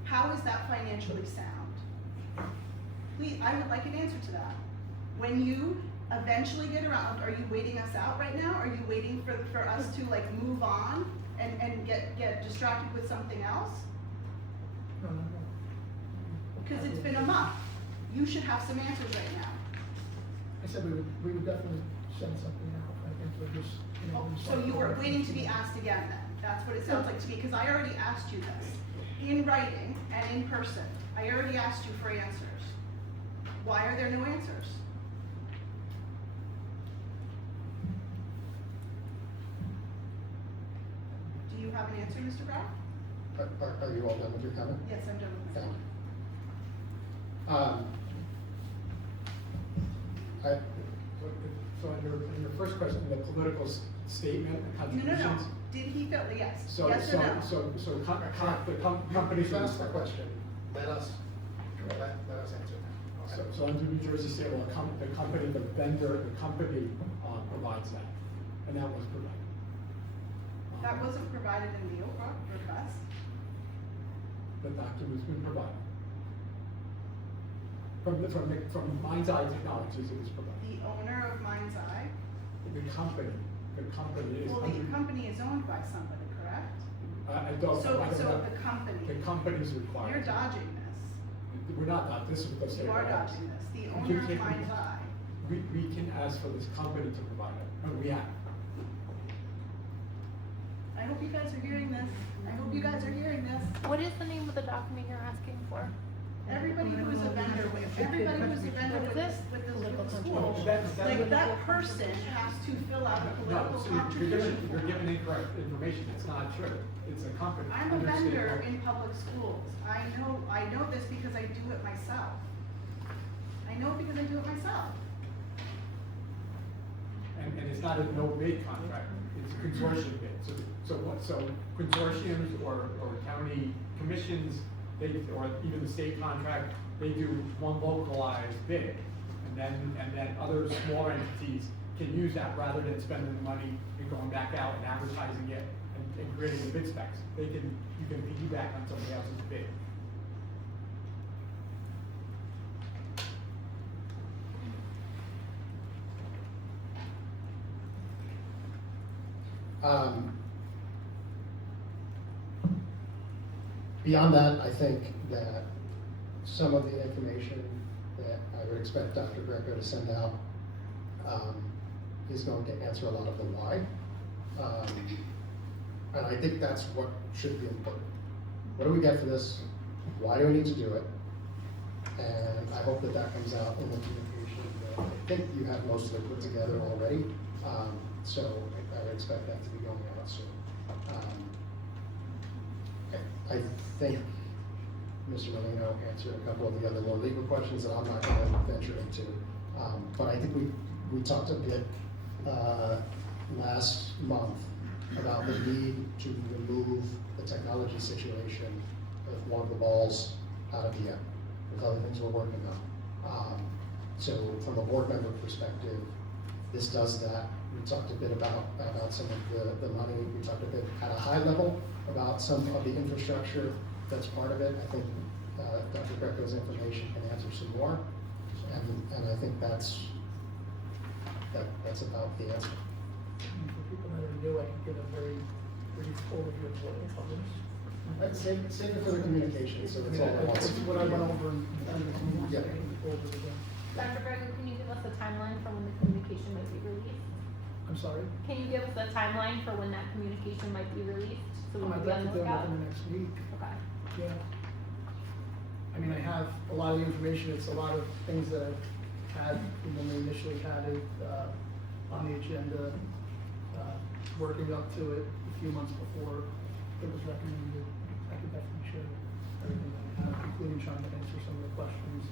How is that financially sound? Please, I would like an answer to that. When you eventually get around, are you waiting us out right now? Are you waiting for us to like move on and get distracted with something else? No. Because it's been a month. You should have some answers right now. I said we would definitely send something out. I think they're just, you know. So you were waiting to be asked again then? That's what it sounds like to me, because I already asked you this, in writing and in person. I already asked you for answers. Why are there no answers? Do you have an answer, Mr. Brown? Are you all done with your comment? Yes, I'm done with my Thank comment. you. So in your first question, the political statement, the No, contributions. Did he fill, yes, So, yes or no? the companies. You've asked the question, let us answer that. So under New Jersey state law, the company, the vendor, the company provides that, and that was provided. That wasn't provided in the request. The document's been provided. From Mind's Eye Technologies, it was provided. The owner of Mind's Eye, The company is. well, the company is owned by somebody, correct? I don't So know. the company, The company's required. you're dodging this. We're not, this is what the state. You are law is. dodging this. The owner of Mind's Eye. We can ask for this company to provide it, and we have. I hope you guys are hearing this. I hope you guys are hearing this. What is the name of the document you're asking for? Everybody who is a vendor with, everybody who's a vendor with this, with the school, like that person has to fill out a No, political so you're contribution giving form. incorrect information, that's not true, it's a company. I'm a under state vendor law. in public schools. I know this because I do it myself. I know it because I do it myself. And it's not a no bid contract, it's a consortium bid, so consortiums or county commissions, or even the state contract, they do one localized bid. And then other smaller entities can use that rather than spending the money and going back out and advertising it and creating the bid specs. You can piggyback on somebody else's bid. Beyond that, I think that some of the information that I would expect Dr. Greco to send out is going to answer a lot of the why. And I think that's what should be important. What do we get for this? Why do we need to do it? And I hope that that comes out in the communication. I think you have most of it put together already. So I would expect that to be going out soon. I think Mr. Molino answered a couple of the other more legal questions that I'm not going to venture into. But I think we talked a bit last month about the need to remove the technology situation of one of the balls out of the air with other things we're working on. So from a board member perspective, this does that. We talked a bit about some of the money. We talked a bit at a high level about some of the infrastructure that's part of it. I think Dr. Greco's information can answer some more. And I think that's about the answer. For people that are new, I can give a very brief overview of what it covers. Save it for the communication, so it's all at once. It's what I went over in the meeting, Yeah. I can go over it again. Dr. Greco, can you give us a timeline for when the communication might be released? I'm sorry? Can you give us a timeline for when that communication might be released? So we I'd can be like on to the do it lookout? within the next week. Okay. Yeah. I mean, I have a lot of the information, it's a lot of things that I've had when we initially had it, on the agenda, working up to it a few months before it was recommended. I could definitely share everything that I have, including trying to answer some of the questions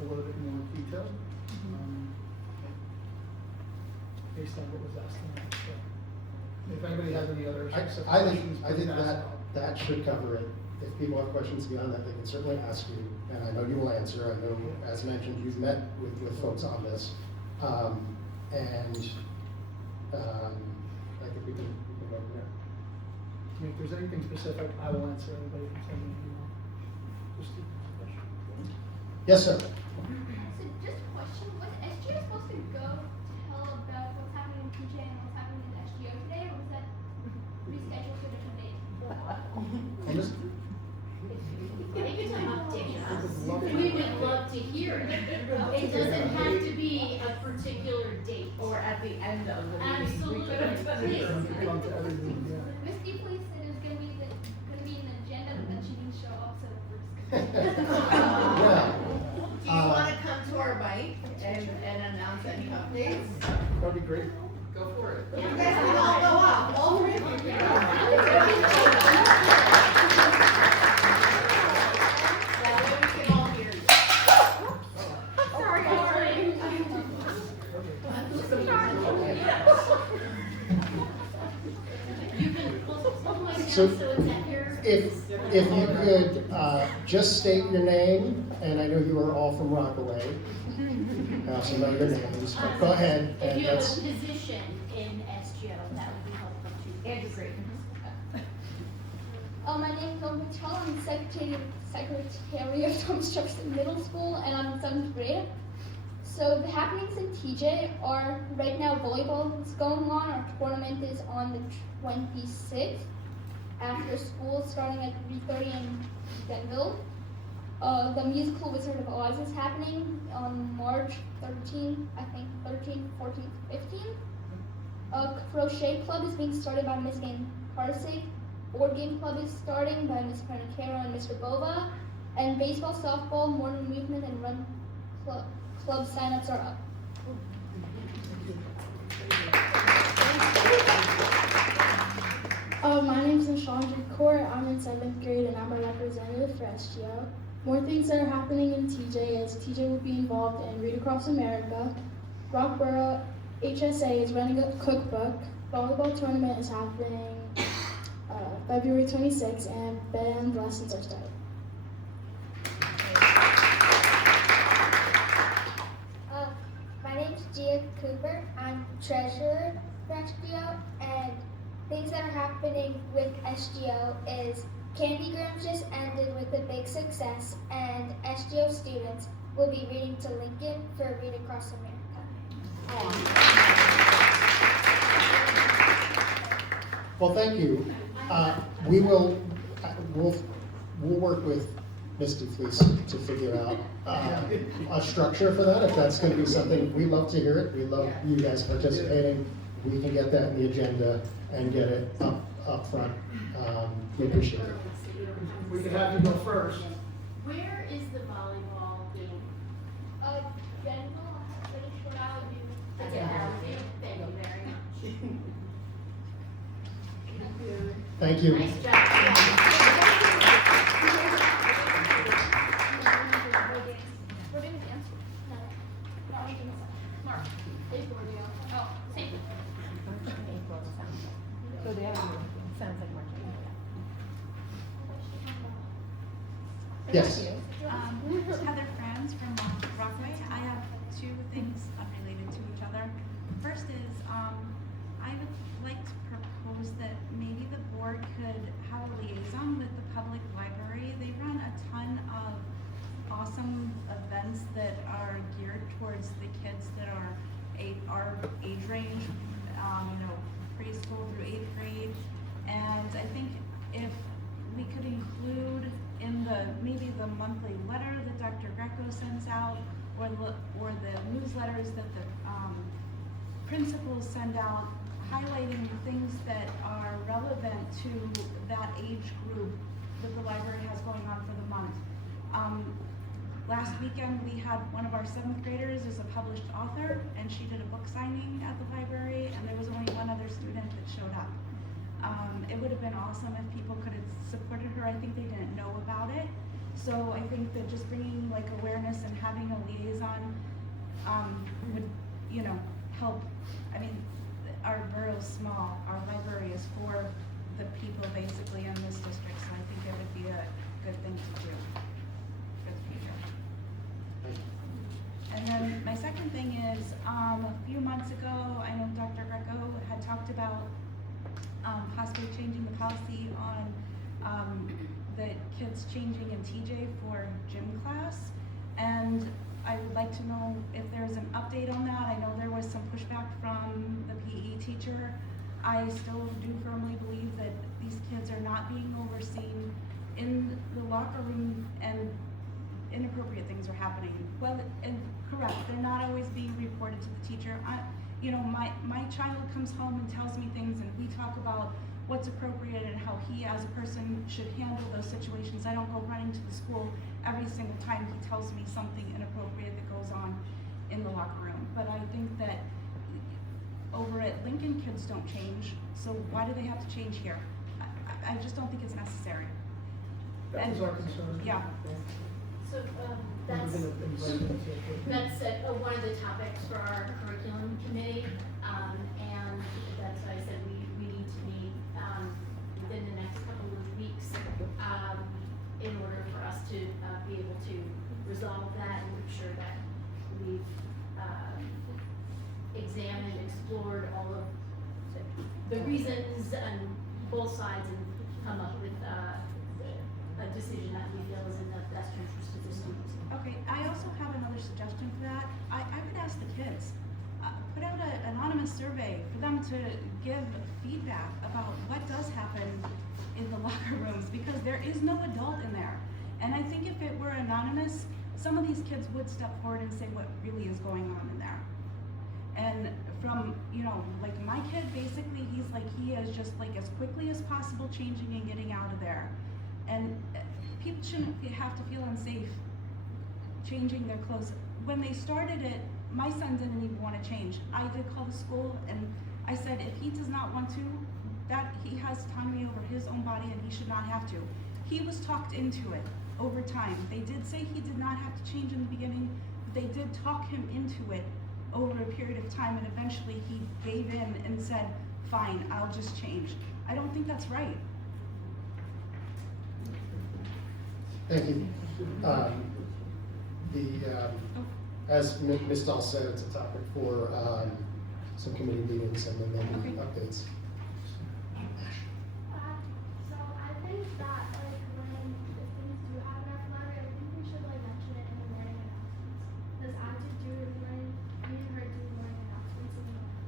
a little bit more detail. Based on what was asked tonight, so. If anybody has any other specific questions, I think please ask. that should cover it. If people have questions beyond that, they can certainly ask you, and I know you will answer. I know, as mentioned, you've met with folks on this. I think we can go from there. I mean, if there's anything specific, I will answer anybody who's sending me an email. Just a question. Yes, sir. So just a question, was SGO supposed to go tell about what's happening in PJ and what's happening in SGO today, or was that rescheduled to a different date? If it's an update us, we would love to hear it. It doesn't have to be a particular date. Or at the end of the meeting. Absolutely. We could come to everything, yeah. Misty Police said it was gonna be an agenda, but she didn't show up, so we're just gonna. Do you wanna come to our bite and announce any updates? That'd be great. Go for it. You guys can all go up, all three of you can go up. That way we can all hear you. So if you could just state your name, and I know you are all from Rockaway. I also know your names, but go ahead. If And you have a that's, position in SGO, that would be helpful too. Andrew, great. My name is Norman Chall. I'm secretary of Thomas Jefferson Middle School, and I'm in 7th grade. So the happenings in TJ are right now volleyball is going on. Our tournament is on the 26th after school, starting at 3:30 in Denville. The musical Wizard of Oz is happening on March 13th, I think 13th, 14th, 15th. Crochet Club is being started by Ms. Van Parsig. Board Game Club is starting by Ms. Carnicaro and Mr. Bova. And baseball, softball, morning movement, and run club signups are up. My name is Nishandra Kaur. I'm in 7th grade and I'm a representative for SGO. More things that are happening in TJ is TJ will be involved in Read Across America. Rock Borough HSA is running a cookbook. Volleyball tournament is happening February 26th, and band lessons are starting. My name is Gia Cooper. I'm treasurer for SGO, and things that are happening with SGO is Candy Grams just ended with a big success, and SGO students will be reading to Lincoln for Read Across America. well, thank you. We'll work with Misty Fleece to figure out a structure for that. If that's going to be something, we love to hear it. We love you guys participating. We can get that in the agenda and get it up front. We appreciate it. We could have you go first. Where is the volleyball game? Denville, I'm pretty sure I'll do. Thank you very much. Thank you. Nice job. We're doing dance. No, not on the Mark. April, yeah. Oh, same. So the other one sounds like March. Yes. Heather Franz from Rockaway. I have two things unrelated to each other. First is, I would like to propose that maybe the board could have a liaison with the public library. They run a ton of awesome events that are geared towards the kids that are our age range, preschool through 8th grade. And I think if we could include in maybe the monthly letter that Dr. Greco sends out, or the newsletters that the principals send out, highlighting things that are relevant to that age group that the library has going on for the month. Last weekend we had one of our 7th graders is a published author, and she did a book signing at the library, and there was only one other student that showed up. It would have been awesome if people could have supported her. I think they didn't know about it. So I think that just bringing like awareness and having a liaison would, help. I mean, our borough's small. Our library is for the people basically in this district, so I think it would be a good thing to do for the future. And then my second thing is, a few months ago, I know Dr. Greco had talked about possibly changing the policy on the kids changing in TJ for gym class. And I would like to know if there's an update on that. I know there was some pushback from the PE teacher. I still do firmly believe that these kids are not being overseen in the locker room, and inappropriate things are happening. Well, and correct, they're not always being reported to the teacher. you know, my child comes home and tells me things, and we talk about what's appropriate and how he as a person should handle those situations. I don't go running to the school every single time he tells me something inappropriate that goes on in the locker room. But I think that over at Lincoln, kids don't change, so why do they have to change here? I just don't think it's necessary. That was our concern. Yeah. So, that's one of the topics for our curriculum committee, and that's why I said we need to meet, within the next couple of weeks, in order for us to, be able to resolve that and make sure that we've, examined, explored all of the reasons on both sides and come up with, a decision that we feel is in the best interest of the students. Okay, I also have another suggestion for that. I would ask the kids, put out an anonymous survey for them to give feedback about what does happen in the locker rooms, because there is no adult in there. And I think if it were anonymous, some of these kids would step forward and say what really is going on in there. And from, you know, like my kid, basically he is just like as quickly as possible changing and getting out of there. And people shouldn't have to feel unsafe changing their clothes. When they started it, my son didn't even want to change. I did call the school and I said, if he does not want to, that he has autonomy over his own body and he should not have to. He was talked into it over time. They did say he did not have to change in the beginning, but they did talk him into it over a period of time, and eventually he gave in and said, fine, I'll just change. I don't think that's right. Thank you. As Ms. Dahl said, it's a topic for some committee meetings and then there'll be updates. So I think that like when the things do happen at Florida, I think we should like mention it in the learning announcements. Because I did do learning, me and her do learning announcements in the morning.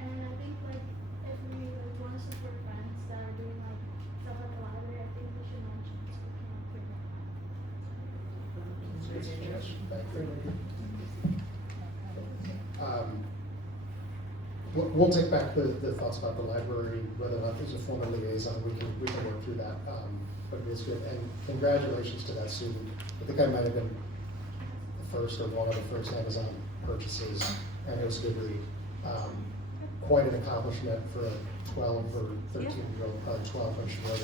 And I think like if we like want to support friends that are doing like stuff at the library, I think we should mention it so we can bring it. Good suggestion. We'll take back the thoughts about the library, whether or not there's a formal liaison, we can work through that, but it is good, and congratulations to that student. I think I might have been the first or one of the first Amazon purchases, and it was a good read. Quite an accomplishment for a 12 or 13-year-old, probably 12 when she wrote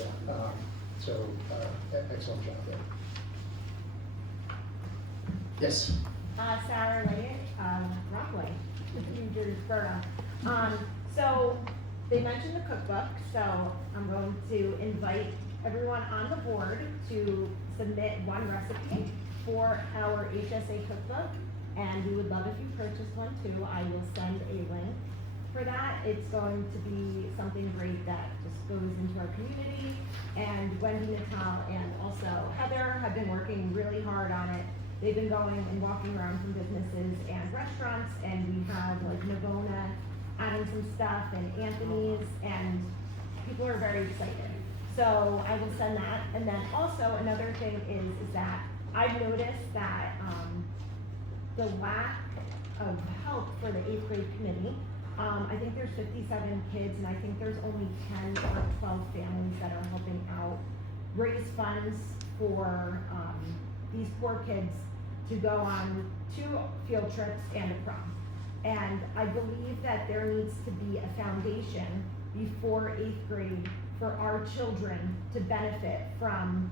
it, excellent job there. Yes? Sarah Leggett, Rockaway, New Jersey Borough. So they mentioned the cookbook, so I'm going to invite everyone on the board to submit one recipe for our HSA cookbook, and we would love if you purchase one too. I will send a link for that. It's going to be something great that just goes into our community, and Wendy, Natal, and also Heather have been working really hard on it. They've been going and walking around from businesses and restaurants, and we have like Navona adding some stuff and Anthony's, and people are very excited. So I will send that. And then also another thing is that I've noticed that the lack of help for the 8th grade committee. I think there's 57 kids, and I think there's only 10 or 12 families that are helping out raise funds for these poor kids to go on 2 field trips and a prom. And I believe that there needs to be a foundation before 8th grade for our children to benefit from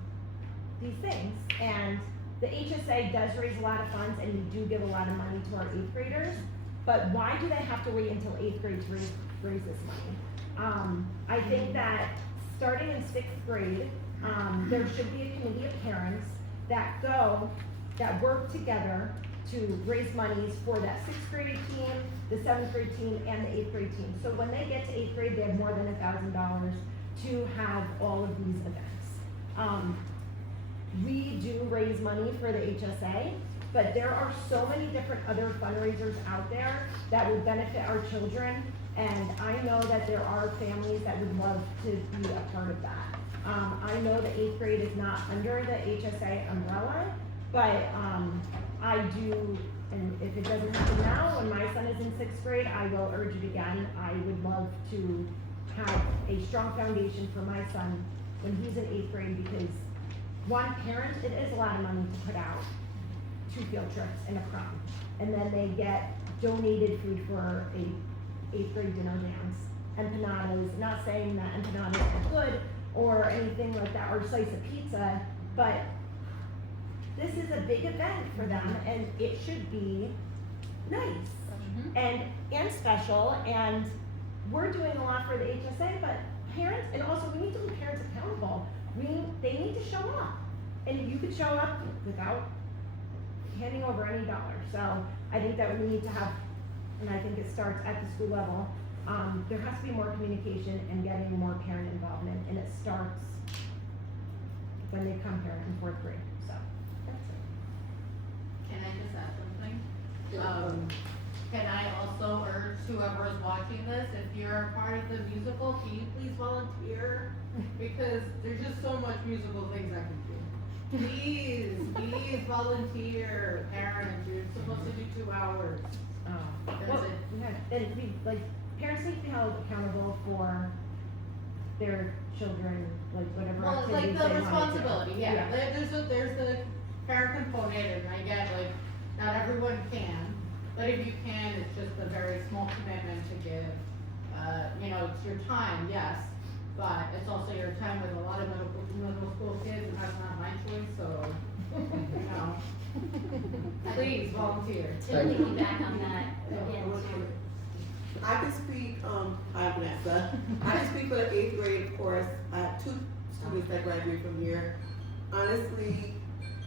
these things. And the HSA does raise a lot of funds, and we do give a lot of money to our 8th graders, but why do they have to wait until 8th grade to raise this money? I think that starting in 6th grade, there should be a committee of parents that work together to raise monies for that 6th grade team, the 7th grade team, and the 8th grade team. So when they get to 8th grade, they have more than $1,000 to have all of these events. We do raise money for the HSA, but there are so many different other fundraisers out there that would benefit our children, and I know that there are families that would love to be a part of that. I know the 8th grade is not under the HSA umbrella, but I do And if it doesn't happen now, when my son is in 6th grade, I will urge it again. I would love to have a strong foundation for my son when he's in 8th grade, because one parent, it is a lot of money to put out 2 field trips and a prom. And then they get donated food for a 8th grade dinner dance, empanadas, not saying that empanadas are good or anything like that, or a slice of pizza, but this is a big event for them, and it should be nice and special, and we're doing a lot for the HSA, but parents, and also we need to hold parents accountable. They need to show up, and you could show up without handing over any dollars. So I think that we need to have, and I think it starts at the school level, there has to be more communication and getting more parent involvement, and it starts when they come here in 4th grade, so that's it. Can I just add something? Can I also urge whoever is watching this, if you're a part of the musical, can you please volunteer? Because there's just so much musical things I can do. Please volunteer, parents, you're supposed to do 2 hours. That's Well, it. and parents need to be held accountable for their children, like whatever Well, it's activities like the they want to do. responsibility, yeah, there's the parent component, and I get like, not everyone can, but if you can, it's just a very small commitment to give. It's your time, yes, but it's also your time with a lot of middle school kids, and that's not my choice, so, please volunteer. To piggyback on that, again, too. I can speak, hi Vanessa. I can speak for the 8th grade, of course. I have 2 students that graduated from here. Honestly,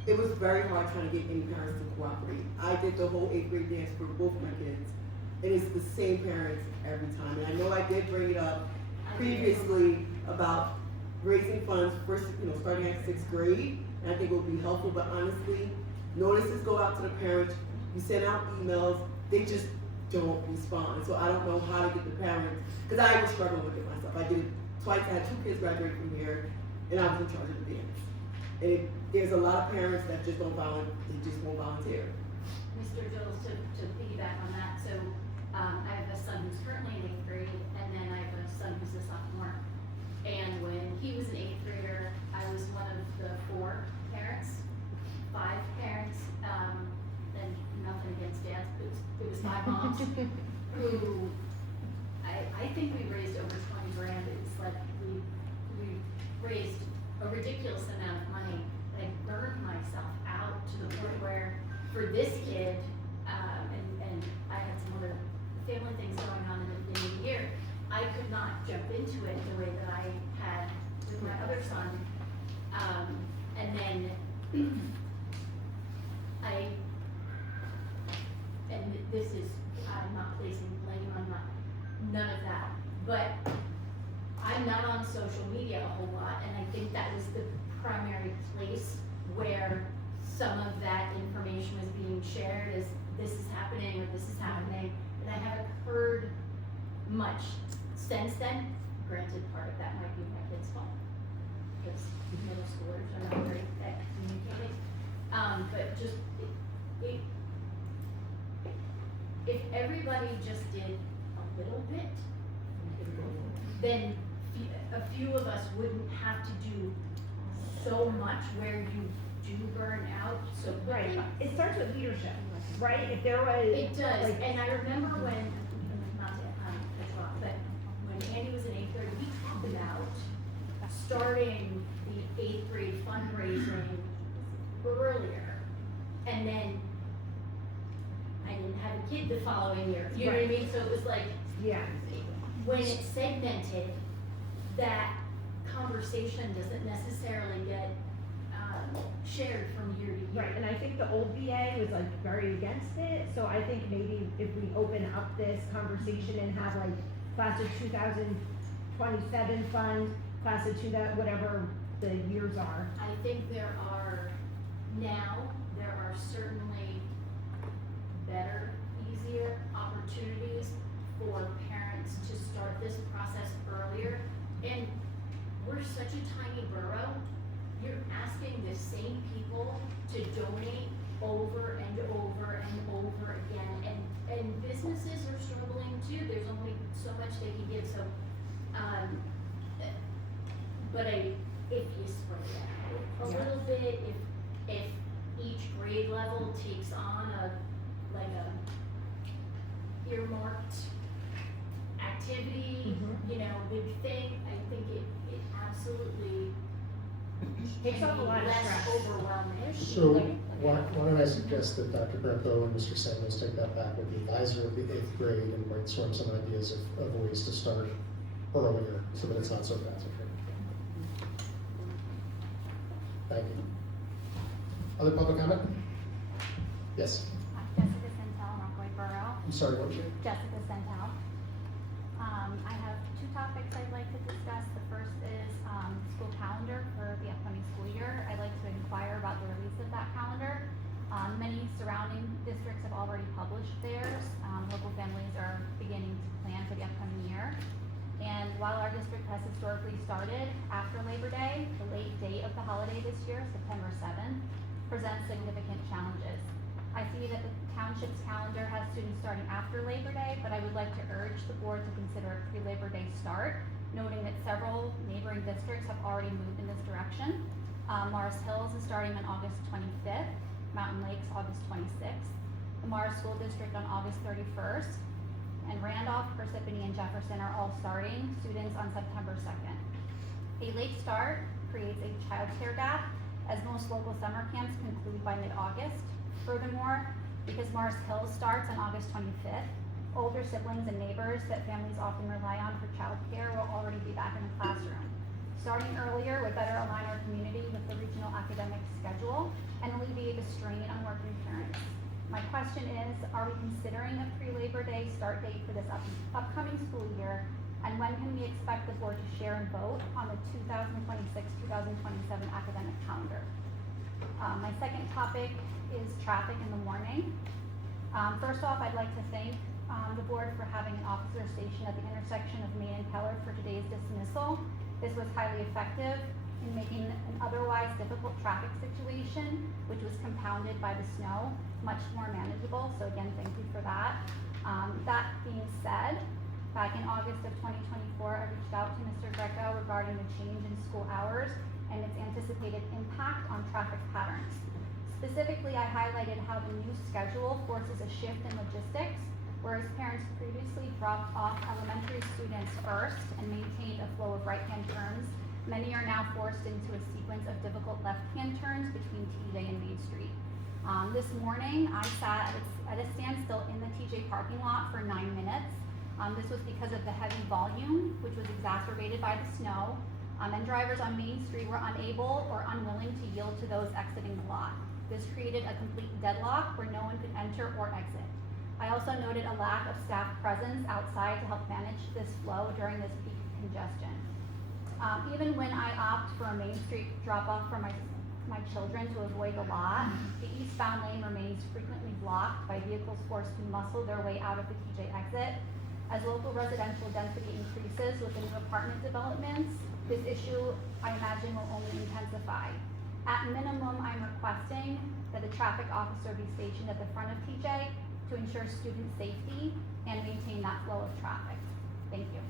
it was very hard trying to get any parents to cooperate. I did the whole 8th grade dance for both of my kids, and it's the same parents every time. And I know I did bring it up previously about raising funds first, starting at 6th grade, and I think it would be helpful, but honestly, notices go out to the parents, you send out emails, they just don't respond. So I don't know how to get the parents, because I was struggling with it myself. I did it twice. I had 2 kids graduate from here, and I was in charge of the dance. And there's a lot of parents that just don't volunteer, they just won't volunteer. Mr. Dills, to piggyback on that, so, I have a son who's currently in 8th grade, and then I have a son who's a sophomore. And when he was an 8th grader, I was one of the 4 parents, 5 parents, and nothing against dads, but it was 5 moms who, I think we raised over 20 grand. It was like, we raised a ridiculous amount of money. I burned myself out to the point where, for this kid, and I had some other family things going on in the beginning of the year, I could not jump into it the way that I had with my other son. And then this is, I'm not placing blame, none of that, but I'm not on social media a whole lot, and I think that was the primary place where some of that information was being shared, as this is happening or this is happening, and I haven't heard much since then. Granted, part of that might be my kid's fault, because middle schoolers are not great at communicating, but just, if everybody just did a little bit, then a few of us wouldn't have to do so much where you do burn out so quickly. Right, it starts with leadership, right? If there was. It does, and I remember when, not to cut you off, but when Andy was in 8th grade, we talked about starting the 8th grade fundraising earlier. And then I didn't have a kid the following year, you know what I mean? So it was like, yeah, when it's segmented, that conversation doesn't necessarily get shared from year to year. Right, and I think the old VA was like very against it, so I think maybe if we open up this conversation and have like class of 2027 fund, class of whatever the years are. I think there are certainly better, easier opportunities for parents to start this process earlier. And we're such a tiny borough, you're asking the same people to donate over and over and over again, and businesses are struggling too, there's only so much they can give, so, but if you spread it out a little bit, if each grade level takes on like a earmarked activity, you know, big thing, I think it absolutely Takes off a lot of less stress. overwhelming. So why don't I suggest that Dr. Greco and Mr. Samuels take that back with the advisor of the 8th grade and brainstorm some ideas of ways to start earlier so that it's not so concentrated. Thank you. Other public comment? Yes. Jessica Centel, Rockaway Borough. I'm sorry, what was your? Jessica Centel. I have two topics I'd like to discuss. The first is school calendar for the upcoming school year. I'd like to inquire about the release of that calendar. Many surrounding districts have already published theirs. Local families are beginning to plan for the upcoming year. And while our district has historically started after Labor Day, the late date of the holiday this year, September 7th, presents significant challenges. I see that the township's calendar has students starting after Labor Day, but I would like to urge the board to consider a pre-Labor Day start, noting that several neighboring districts have already moved in this direction. Morris Hills is starting on August 25th, Mountain Lakes August 26th, the Morris School District on August 31st, and Randolph, Parsippany, and Jefferson are all starting students on September 2nd. A late start creates a childcare gap, as most local summer camps conclude by mid-August. Furthermore, because Morris Hills starts on August 25th, older siblings and neighbors that families often rely on for childcare will already be back in the classroom. Starting earlier would better align our community with the regional academic schedule and alleviate the strain on working parents. My question is, are we considering a pre-Labor Day start date for this upcoming school year? And when can we expect the board to share and vote on the 2026-2027 academic calendar? My second topic is traffic in the morning. First off, I'd like to thank the board for having an officer stationed at the intersection of Main and Keller for today's dismissal. This was highly effective in making an otherwise difficult traffic situation, which was compounded by the snow, much more manageable. So again, thank you for that. That being said, back in August of 2024, I reached out to Mr. Greco regarding the change in school hours and its anticipated impact on traffic patterns. Specifically, I highlighted how the new schedule forces a shift in logistics, whereas parents previously dropped off elementary students first and maintained a flow of right-hand turns. Many are now forced into a sequence of difficult left-hand turns between TJ and Main Street. This morning, I sat at a standstill in the TJ parking lot for 9 minutes. This was because of the heavy volume, which was exacerbated by the snow, and drivers on Main Street were unable or unwilling to yield to those exiting the lot. This created a complete deadlock where no one could enter or exit. I also noted a lack of staff presence outside to help manage this flow during this peak congestion. Even when I opt for a Main Street drop-off for my children to avoid the lot, the eastbound lane remains frequently blocked by vehicles forced to muscle their way out of the TJ exit. As local residential density increases with the new apartment developments, this issue, I imagine, will only intensify. At minimum, I'm requesting that a traffic officer be stationed at the front of TJ to ensure student safety and maintain that flow of traffic. Thank you.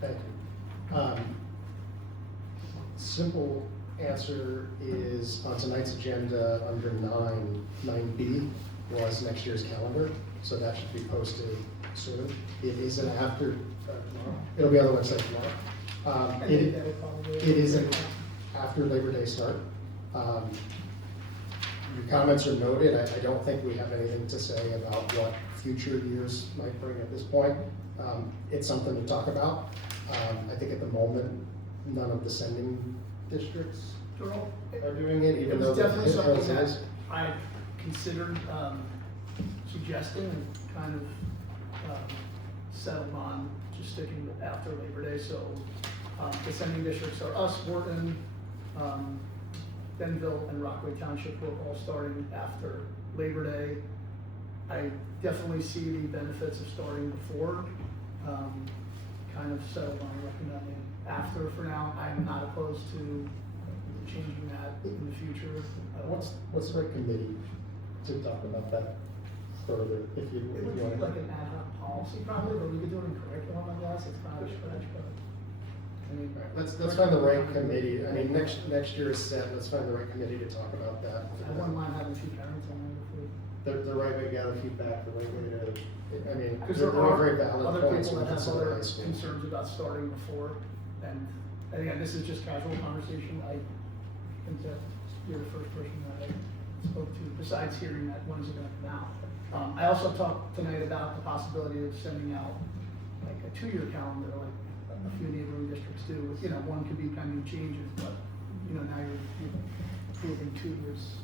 Thank you. Simple answer is on tonight's agenda under 9B was next year's calendar, so that should be posted soon. It is an after, it'll be on the website tomorrow. It is an after Labor Day start. Your comments are noted. I don't think we have anything to say about what future years might bring at this point. It's something to talk about. I think at the moment, none of the sending districts are doing it, even though It was definitely something it that is. I considered suggesting and kind of settled on just sticking with after Labor Day. So the sending districts are us, Wharton, Denville, and Rockaway Township will all starting after Labor Day. I definitely see the benefits of starting before. Kind of settled on recommending after for now. I'm not opposed to changing that in the future. What's the right committee to talk about that further, if you It would be want like an ad hoc policy probably, but we could do it in curriculum, I guess, it's kind of a stretch, but. I mean, Let's find the right committee. I mean, next year is set, let's find the right committee to talk about that. I wouldn't mind having two parents on there if we. The right way to gather feedback, the right way to, I mean, Because they're there are very valid other points people when that have considering other high school. concerns about starting before, and again, this is just casual conversation, I think that you're the first person that I spoke to, besides hearing that when is it gonna come out. I also talked tonight about the possibility of sending out like a 2-year calendar, like a few neighboring districts do, with, you know, one could be pending changes, but, you know, now you're approving 2 years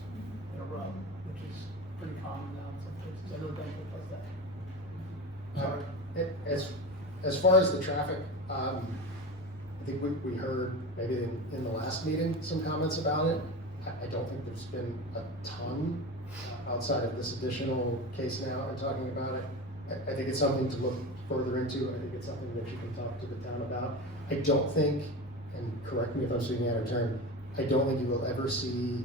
in a row, which is pretty common now in some places, I know Denver does that. Sorry. As far as the traffic, I think we heard maybe in the last meeting, some comments about it. I don't think there's been a ton outside of this additional case now and talking about it. I think it's something to look further into. I think it's something that you can talk to the town about. I don't think, and correct me if I'm speaking out of turn, I don't think you will ever see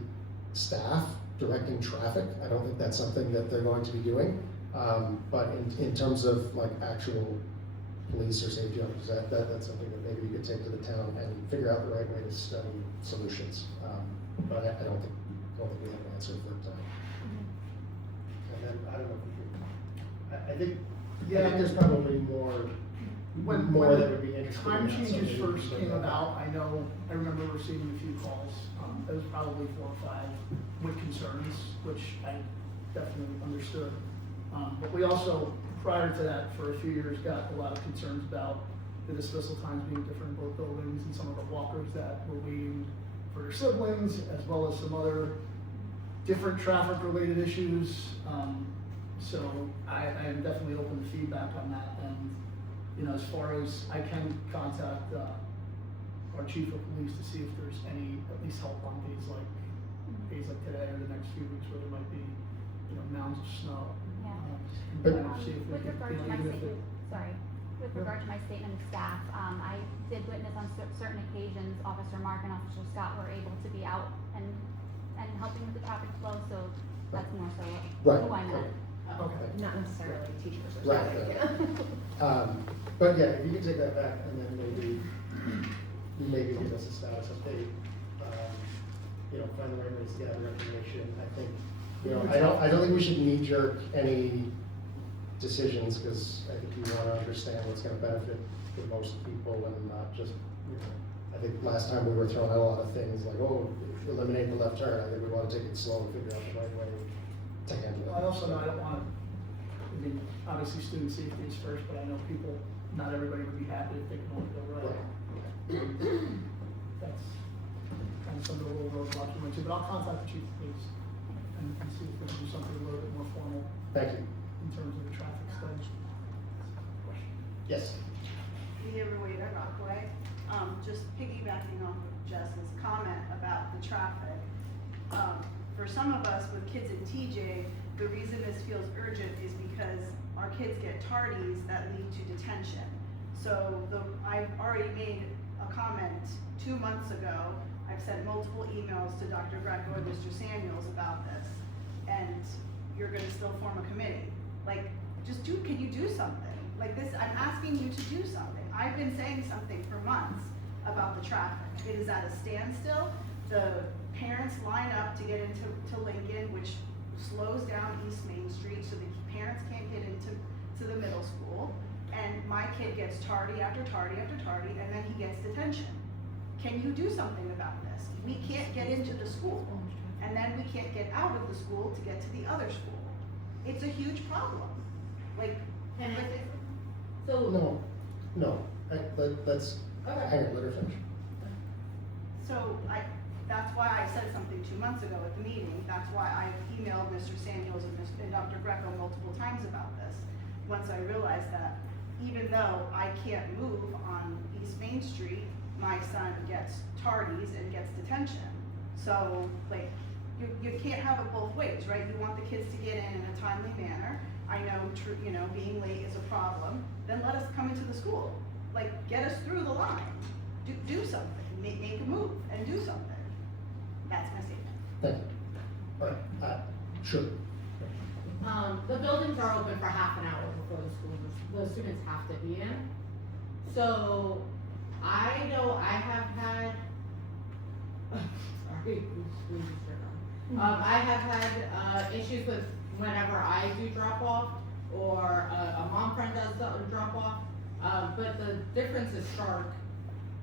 staff directing traffic. I don't think that's something that they're going to be doing. But in terms of like actual police or safety officers, that's something that maybe you could take to the town and figure out the right way to study solutions. But I don't think we have an answer for time. And then, I don't know if I think there's probably more that would be interesting. Time in that, so changes maybe we first can came bring that about, up. I remember receiving a few calls, there was probably 4 or 5 with concerns, which I definitely understood. But we also, prior to that, for a few years, got a lot of concerns about the dismissal times being different in both buildings, and some of the walkers that were waiting for their siblings, as well as some other different traffic-related issues. So I am definitely open to feedback on that, and, you know, as far as I can contact, our chief of police to see if there's any, at least help on days like today or the next few weeks where there might be, you know, mounds of snow. Yeah. But- With regard to my statement, sorry, with regard to my statement of staff, I did witness on certain occasions, Officer Mark and Officer Scott were able to be out and helping with the traffic flow, so that's more so Right. who I meant. Okay. Not necessarily teachers or Right, something. right. But yeah, if you can take that back and then maybe give us a status update, you know, find the right ways to gather information. I think, you know, I don't think we should knee jerk any decisions, because I think you want to understand what's going to benefit the most people and not just, you know, I think last time we were throwing out a lot of things like, oh, eliminate the left turn. I think we want to take it slow and figure out the right way to handle it. I also know I don't want to, I mean, obviously student safety is first, but I know people, not everybody would be happy if they can only go right. That's kind of some of the little roadblocks we went to, but I'll contact the chief of police and see if we can do something a little bit more formal Thank you. in terms of the traffic study. Yes. Amira Rockaway, just piggybacking off of Jess's comment about the traffic. For some of us with kids in TJ, the reason this feels urgent is because our kids get tardies that lead to detention. So I've already made a comment 2 months ago. I've sent multiple emails to Dr. Greco and Mr. Samuels about this, and you're gonna still form a committee. Like, can you do something? Like this, I'm asking you to do something. I've been saying something for months about the traffic. It is at a standstill. The parents line up to get into Lincoln, which slows down East Main Street, so the parents can't get into the middle school. And my kid gets tardy after tardy after tardy, and then he gets detention. Can you do something about this? We can't get into the school, and then we can't get out of the school to get to the other school. It's a huge problem. Like, Can I say something? No, let's, hang on, let her finish. So that's why I said something 2 months ago at the meeting. That's why I emailed Mr. Samuels and Dr. Greco multiple times about this. Once I realized that even though I can't move on East Main Street, my son gets tardies and gets detention. So like, you can't have it both ways, right? You want the kids to get in a timely manner. I know, being late is a problem. Then let us come into the school. Like, get us through the line. Do something. Make a move and do something. That's my statement. Thank you. All right, sure. The buildings are open for half an hour before the students have to be in. So, I know I have had, sorry, I have had, issues with whenever I do drop off, or a mom friend does drop off. But the difference is stark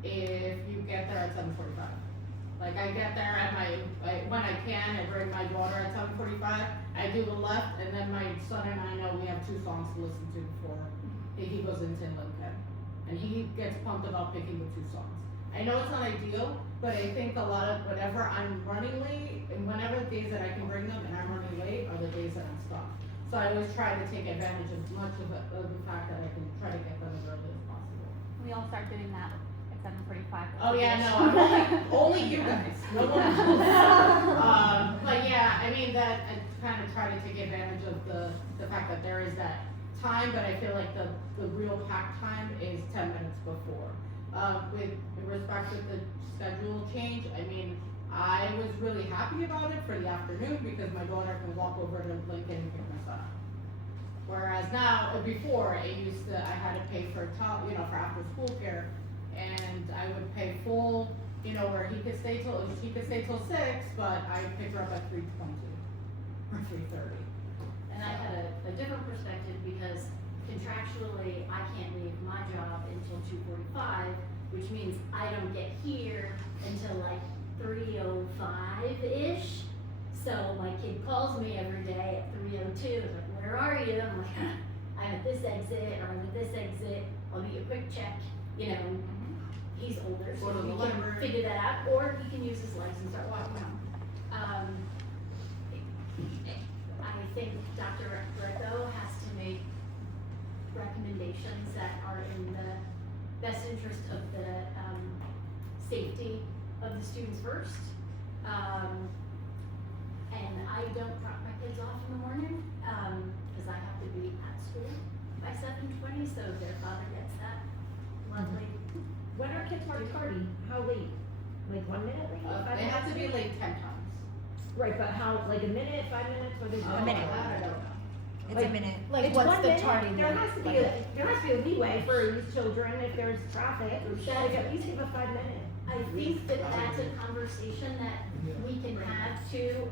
if you get there at 7:45. Like, I get there at when I can, I bring my daughter at 7:45, I do the left, and then my son and I know we have 2 songs to listen to before he goes into Lincoln. And he gets pumped about picking the 2 songs. I know it's not ideal, but I think a lot of, whenever I'm running late, and whenever the days that I can bring them and I'm running late are the days that I'm stuck. So I always try to take advantage as much of the fact that I can try to get them as early as possible. We all start doing that at 7:45. Oh yeah, no, I'm only you guys, no one else. But yeah, I mean that, I kind of try to take advantage of the fact that there is that time, but I feel like the real pack time is 10 minutes before. With respect to the schedule change, I mean, I was really happy about it for the afternoon because my daughter can walk over to Lincoln and pick my son up. Whereas now, before, I had to pay for for after school care, and I would pay full, where she could stay till 6, but I picked her up at 3:20 or 3:30. And I had a different perspective because contractually, I can't leave my job until 2:45, which means I don't get here until like 3:05-ish. So my kid calls me every day at 3:02, like, where are you? I'm like, I'm at this exit, or I'm at this exit, I'll be a quick check, He's older, so Go to he the can library. figure that out, or he can use his legs and start walking home. I think Dr. Greco has to make recommendations that are in the best interest of the safety of the students first. And I don't drop my kids off in the morning, because I have to be at school by 7:20, so their father gets that lovely. When are kids more tardy? How late? Like 1 minute late? 5 They have to be minutes late 10 times. Right, but how, like a minute, 5 minutes, what is it? A minute. I don't know. It's Like- a minute. Like It's what's one the minute? tardy? There has to be a leeway for these children if there's traffic, or should I at least give a 5 minute? I think that that's a conversation that we can have too,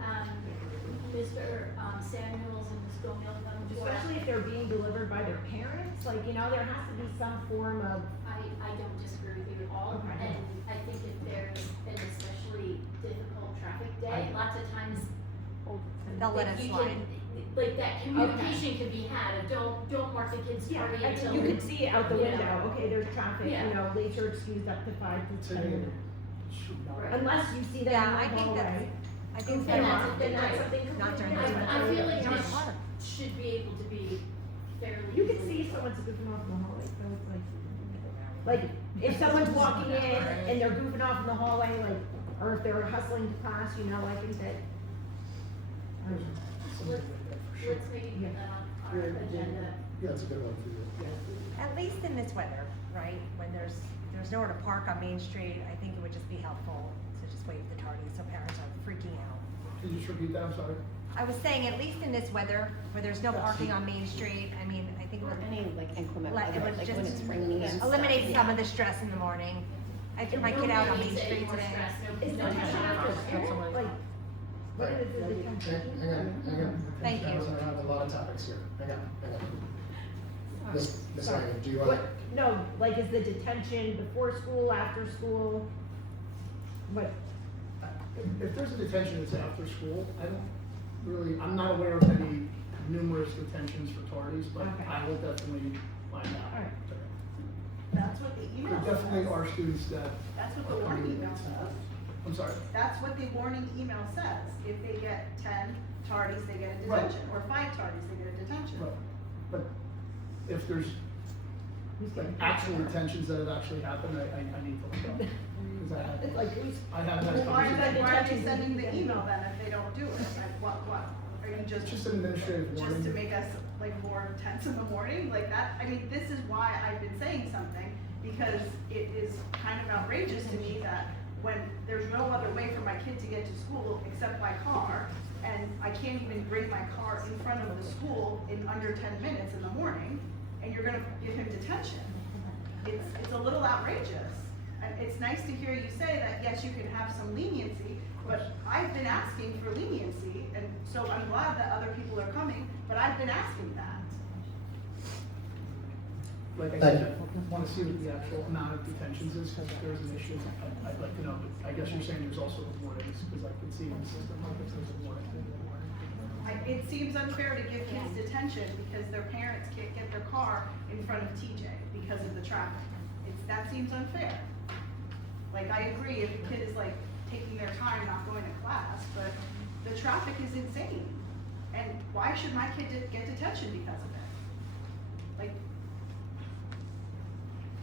Mr. Samuels and Ms. Gomez come to us. Especially if they're being delivered by their parents, like, there has to be some form of. I don't disagree with you at all, Okay. and I think if there's an especially difficult traffic day, lots of times. They'll let like, it you slide. can- Like that communication could be had, of don't mark the kids' Yeah, party I until. mean, you could see out the you know. window, okay, there's traffic, Yeah. late are excused up to 5 to 10 minutes. Right. Unless you see them Yeah, in the I think hallway. that's- I think Then that's- that's something Not during completely the different. I feel like During this the should be able to be fairly. You can easily see someone's goofing off in the hallway, so it's like, if someone's walking in and they're goofing off in the hallway, like, or if they're hustling to class, I think that. Let's maybe put that on our agenda. Yeah, that's a good one for you. At least in this weather, right, when there's nowhere to park on Main Street, I think it would just be helpful to just waive the tardy so parents aren't freaking out. Can you just repeat that, I'm sorry? I was saying, at least in this weather, where there's no parking on Main Street, I think it would. Any inclement it weather, would like just when it's raining and stuff. eliminate some of the stress in the morning. I took my kid out on Main Street today. Is the detention after school, like, what Right. is the detention? Hang on. Thank you. I have a lot of topics here. Hang on. Miss Sorry. Ryan, do you want? What, no, like, is the detention before school, after school? What, If there's a detention that's after school, I'm not aware of any numerous detentions for tardies, but Okay. I will definitely find out. All right. That's what the email There definitely says. are students that. That's what the are warning coming email late. says. I'm sorry. That's what the warning email says. If they get 10 tardies, they get a Right. detention, or 5 tardies, they get a detention. Right. But if there's like actual detentions that have actually happened, I need to look up. Because it's like, who's, I have that Well, why conversation. are they sending the email then if they don't do it? Like, what, are you It's just, just an administrative just warning. to make us like more tense in the morning? Like that, I mean, this is why I've been saying something, because it is kind of outrageous to me that when there's no other way for my kid to get to school except by car, and I can't even bring my car in front of the school in under 10 minutes in the morning, and you're gonna give him detention. It's a little outrageous. And it's nice to hear you say that, yes, you can have some leniency, but I've been asking for leniency, and so I'm glad that other people are coming, but I've been asking that. Like I Thank said, I want to see what the actual amount of detentions is, because if there's an issue, I'd like to know, but I guess you're saying there's also warnings, because I can see in the system, like if there's a warning. It seems unfair to give kids detention because their parents can't get their car in front of TJ because of the traffic. That seems unfair. Like, I agree if a kid is like taking their time not going to class, but the traffic is insane. And why should my kid get detention because of it? Like,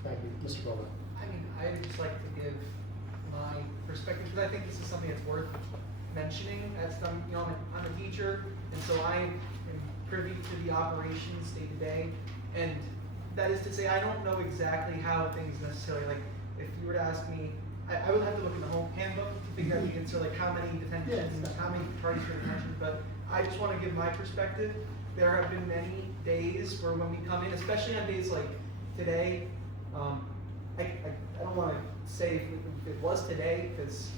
Thank you, Mr. Bowman. I mean, I'd just like to give my perspective, because I think this is something that's worth mentioning. As some, you know, I'm a teacher, and so I am privy to the operations day to day, and that is to say, I don't know exactly how things necessarily, like, if you were to ask me, I would have to look in the home handbook to figure out the answer, like how many detentions, how many parties for detention, but I just want to give my perspective. There have been many days where when we come in, especially on days like today, I don't want to say if it was today, because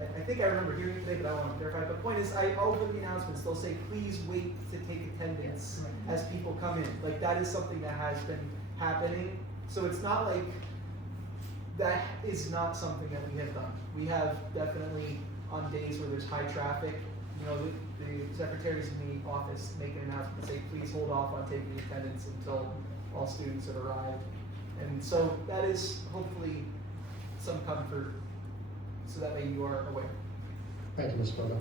I think I remember hearing it today, but I don't want to verify. But the point is, I open the announcements, they'll say, please wait to take attendance as people come in. Like, that is something that has been happening. So it's not like, that is not something that we have done. We have definitely, on days where there's high traffic, you know, the secretaries in the office make an announcement and say, please hold off on taking attendance until all students have arrived. And so that is hopefully some comfort, so that way you are aware. Thank you, Ms. Bowman.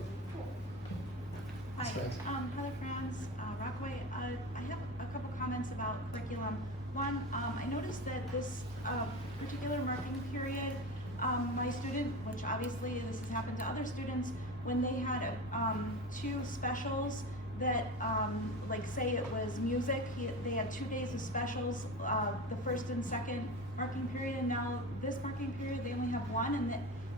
Hi, Thanks. Heather Franz, Rockaway. I have a couple comments about curriculum. One, I noticed that this particular marking period, my student, which obviously this has happened to other students, when they had two specials that, like say it was music, they had 2 days of specials, the first and second marking period, and now this marking period they only have one, and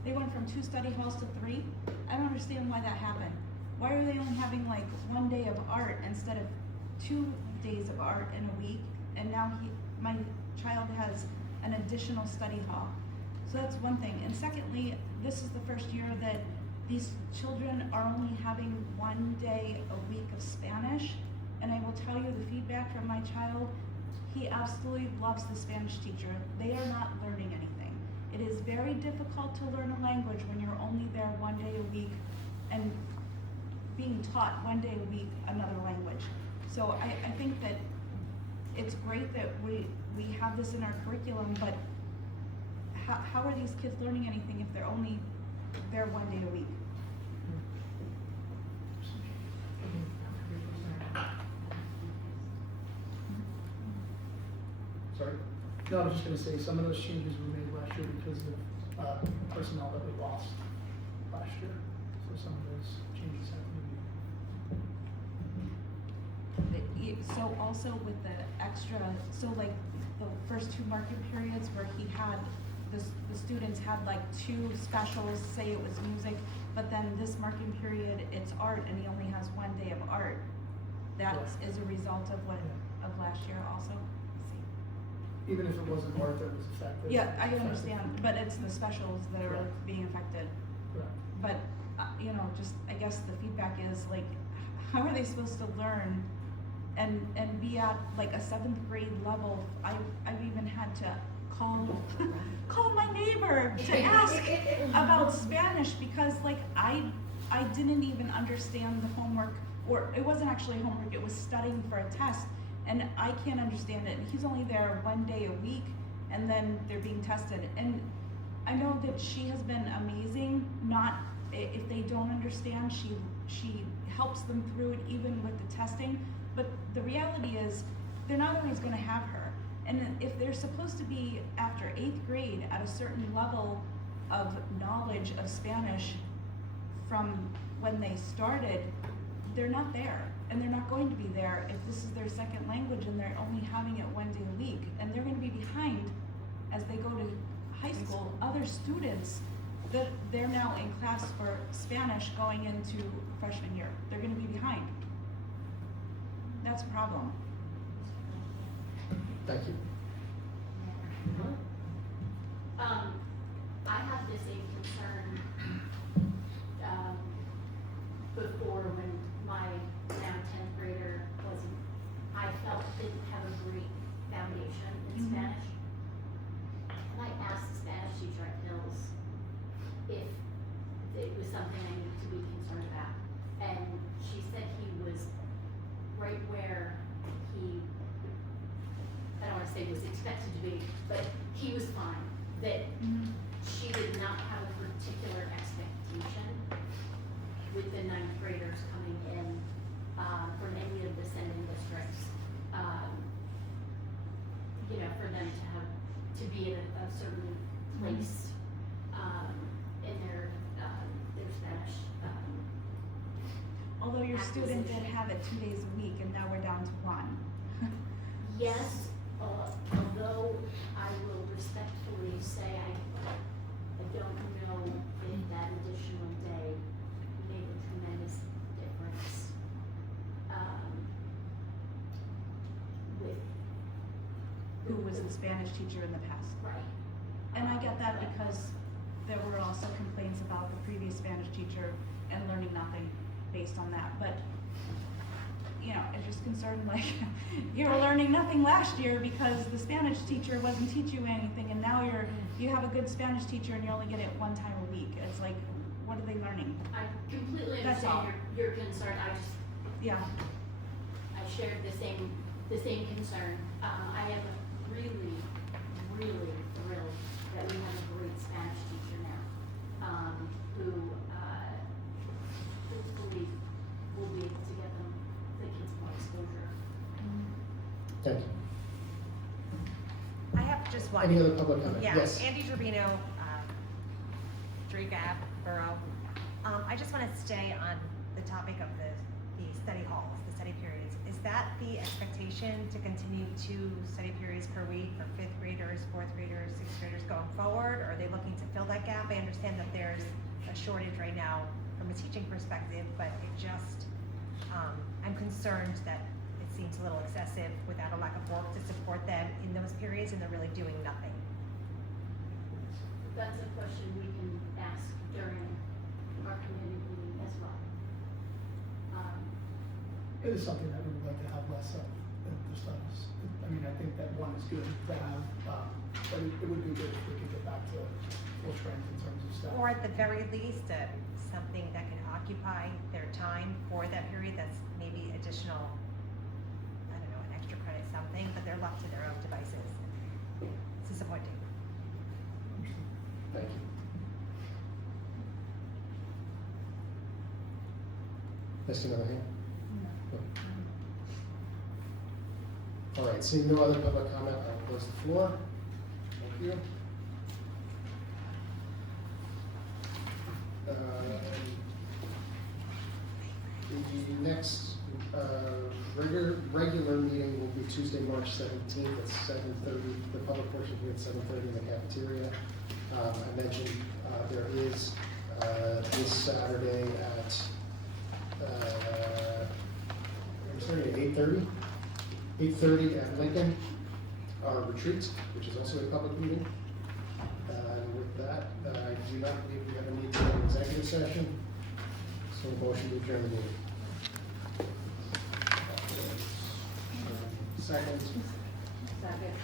they went from 2 study halls to 3. I don't understand why that happened. Why are they only having like 1 day of art instead of 2 days of art in a week? And now my child has an additional study hall. So that's one thing. And secondly, this is the first year that these children are only having 1 day a week of Spanish. And I will tell you the feedback from my child, he absolutely loves the Spanish teacher. They are not learning anything. It is very difficult to learn a language when you're only there 1 day a week and being taught 1 day a week another language. So I think that it's great that we have this in our curriculum, but how are these kids learning anything if they're only there 1 day a week? Sorry? No, I was just gonna say, some of those changes were made last year because of personnel that we lost last year. So some of those changes have to be. So also with the extra, so like the first 2 marking periods where he had, the students had like 2 specials, say it was music, but then this marking period, it's art, and he only has 1 day of art. That is a result of of last year also? Even if it wasn't art that was affected. Yeah, I understand, but it's the specials that are being affected. Correct. But, you know, just, I guess the feedback is like, how are they supposed to learn and be at like a 7th grade level? I've even had to call my neighbor to ask about Spanish because like I didn't even understand the homework, or it wasn't actually homework, it was studying for a test, and I can't understand it. And he's only there 1 day a week, and then they're being tested. And I know that she has been amazing. Not if they don't understand, she helps them through it even with the testing. But the reality is, they're not always going to have her. And if they're supposed to be after 8th grade at a certain level of knowledge of Spanish from when they started, they're not there. And they're not going to be there if this is their second language and they're only having it 1 day a week. And they're going to be behind as they go to high school. Other students they're now in class for Spanish going into freshman year. They're gonna be behind. That's a problem. Thank you. I had the same concern, before when my now 10th grader wasn't, I felt didn't have a great foundation in Spanish. And I asked the Spanish teacher at Hills if it was something I needed to be concerned about. And she said he was right where he, I don't wanna say was expected to be, but he was fine. That she did not have a particular expectation with the 9th graders coming in, from any of the sending districts. You know, for them to have, to be at a certain place, in their Spanish, Although your student did have it 2 days a week and now we're down to 1. Yes, although I will respectfully say I don't know if that additional day made a tremendous difference. With Who was the Spanish teacher in the past. right. And I get that because there were also complaints about the previous Spanish teacher and learning nothing based on that. But, you know, I'm just concerned, like, you were learning nothing last year because the Spanish teacher wasn't teaching you anything, and now you have a good Spanish teacher and you only get it 1 time a week. It's like, what are they learning? I completely That's all. understand your concern. Yeah. I shared the same concern. I am really, really thrilled that we have a great Spanish teacher now, who, hopefully will be able to get the kids more exposure. Thank you. I have just one. Any other public comment? Yeah, Yes. Andy Gerbino, Drake Ave Borough. I just want to stay on the topic of the study halls, the study periods. Is that the expectation to continue 2 study periods per week for 5th graders, 4th graders, 6th graders going forward? Or are they looking to fill that gap? I understand that there's a shortage right now from a teaching perspective, but it just, I'm concerned that it seems a little excessive without a lack of work to support them in those periods and they're really doing nothing. That's a question we can ask during our committee meeting as well. It is something that we would like to have less of in the studies. I mean, I think that one is good to have, but it would be good if we could get back to full strength in terms of staff. Or at the very least, something that can occupy their time for that period that's maybe additional, I don't know, an extra credit something, but they're left to their own devices. It's disappointing. Thank you. Missing another hand? No. All right, seeing no other public comment, I will close the floor. Thank you. The next regular meeting will be Tuesday, March 17th at 7:30. The public portion will be at 7:30 in the cafeteria. I mentioned there is this Saturday at I'm sorry, at 8:30. 8:30 at Lincoln, our retreat, which is also a public meeting. With that, I do not believe we have a need for an executive session, so a motion to adjourn the meeting. Second. Second.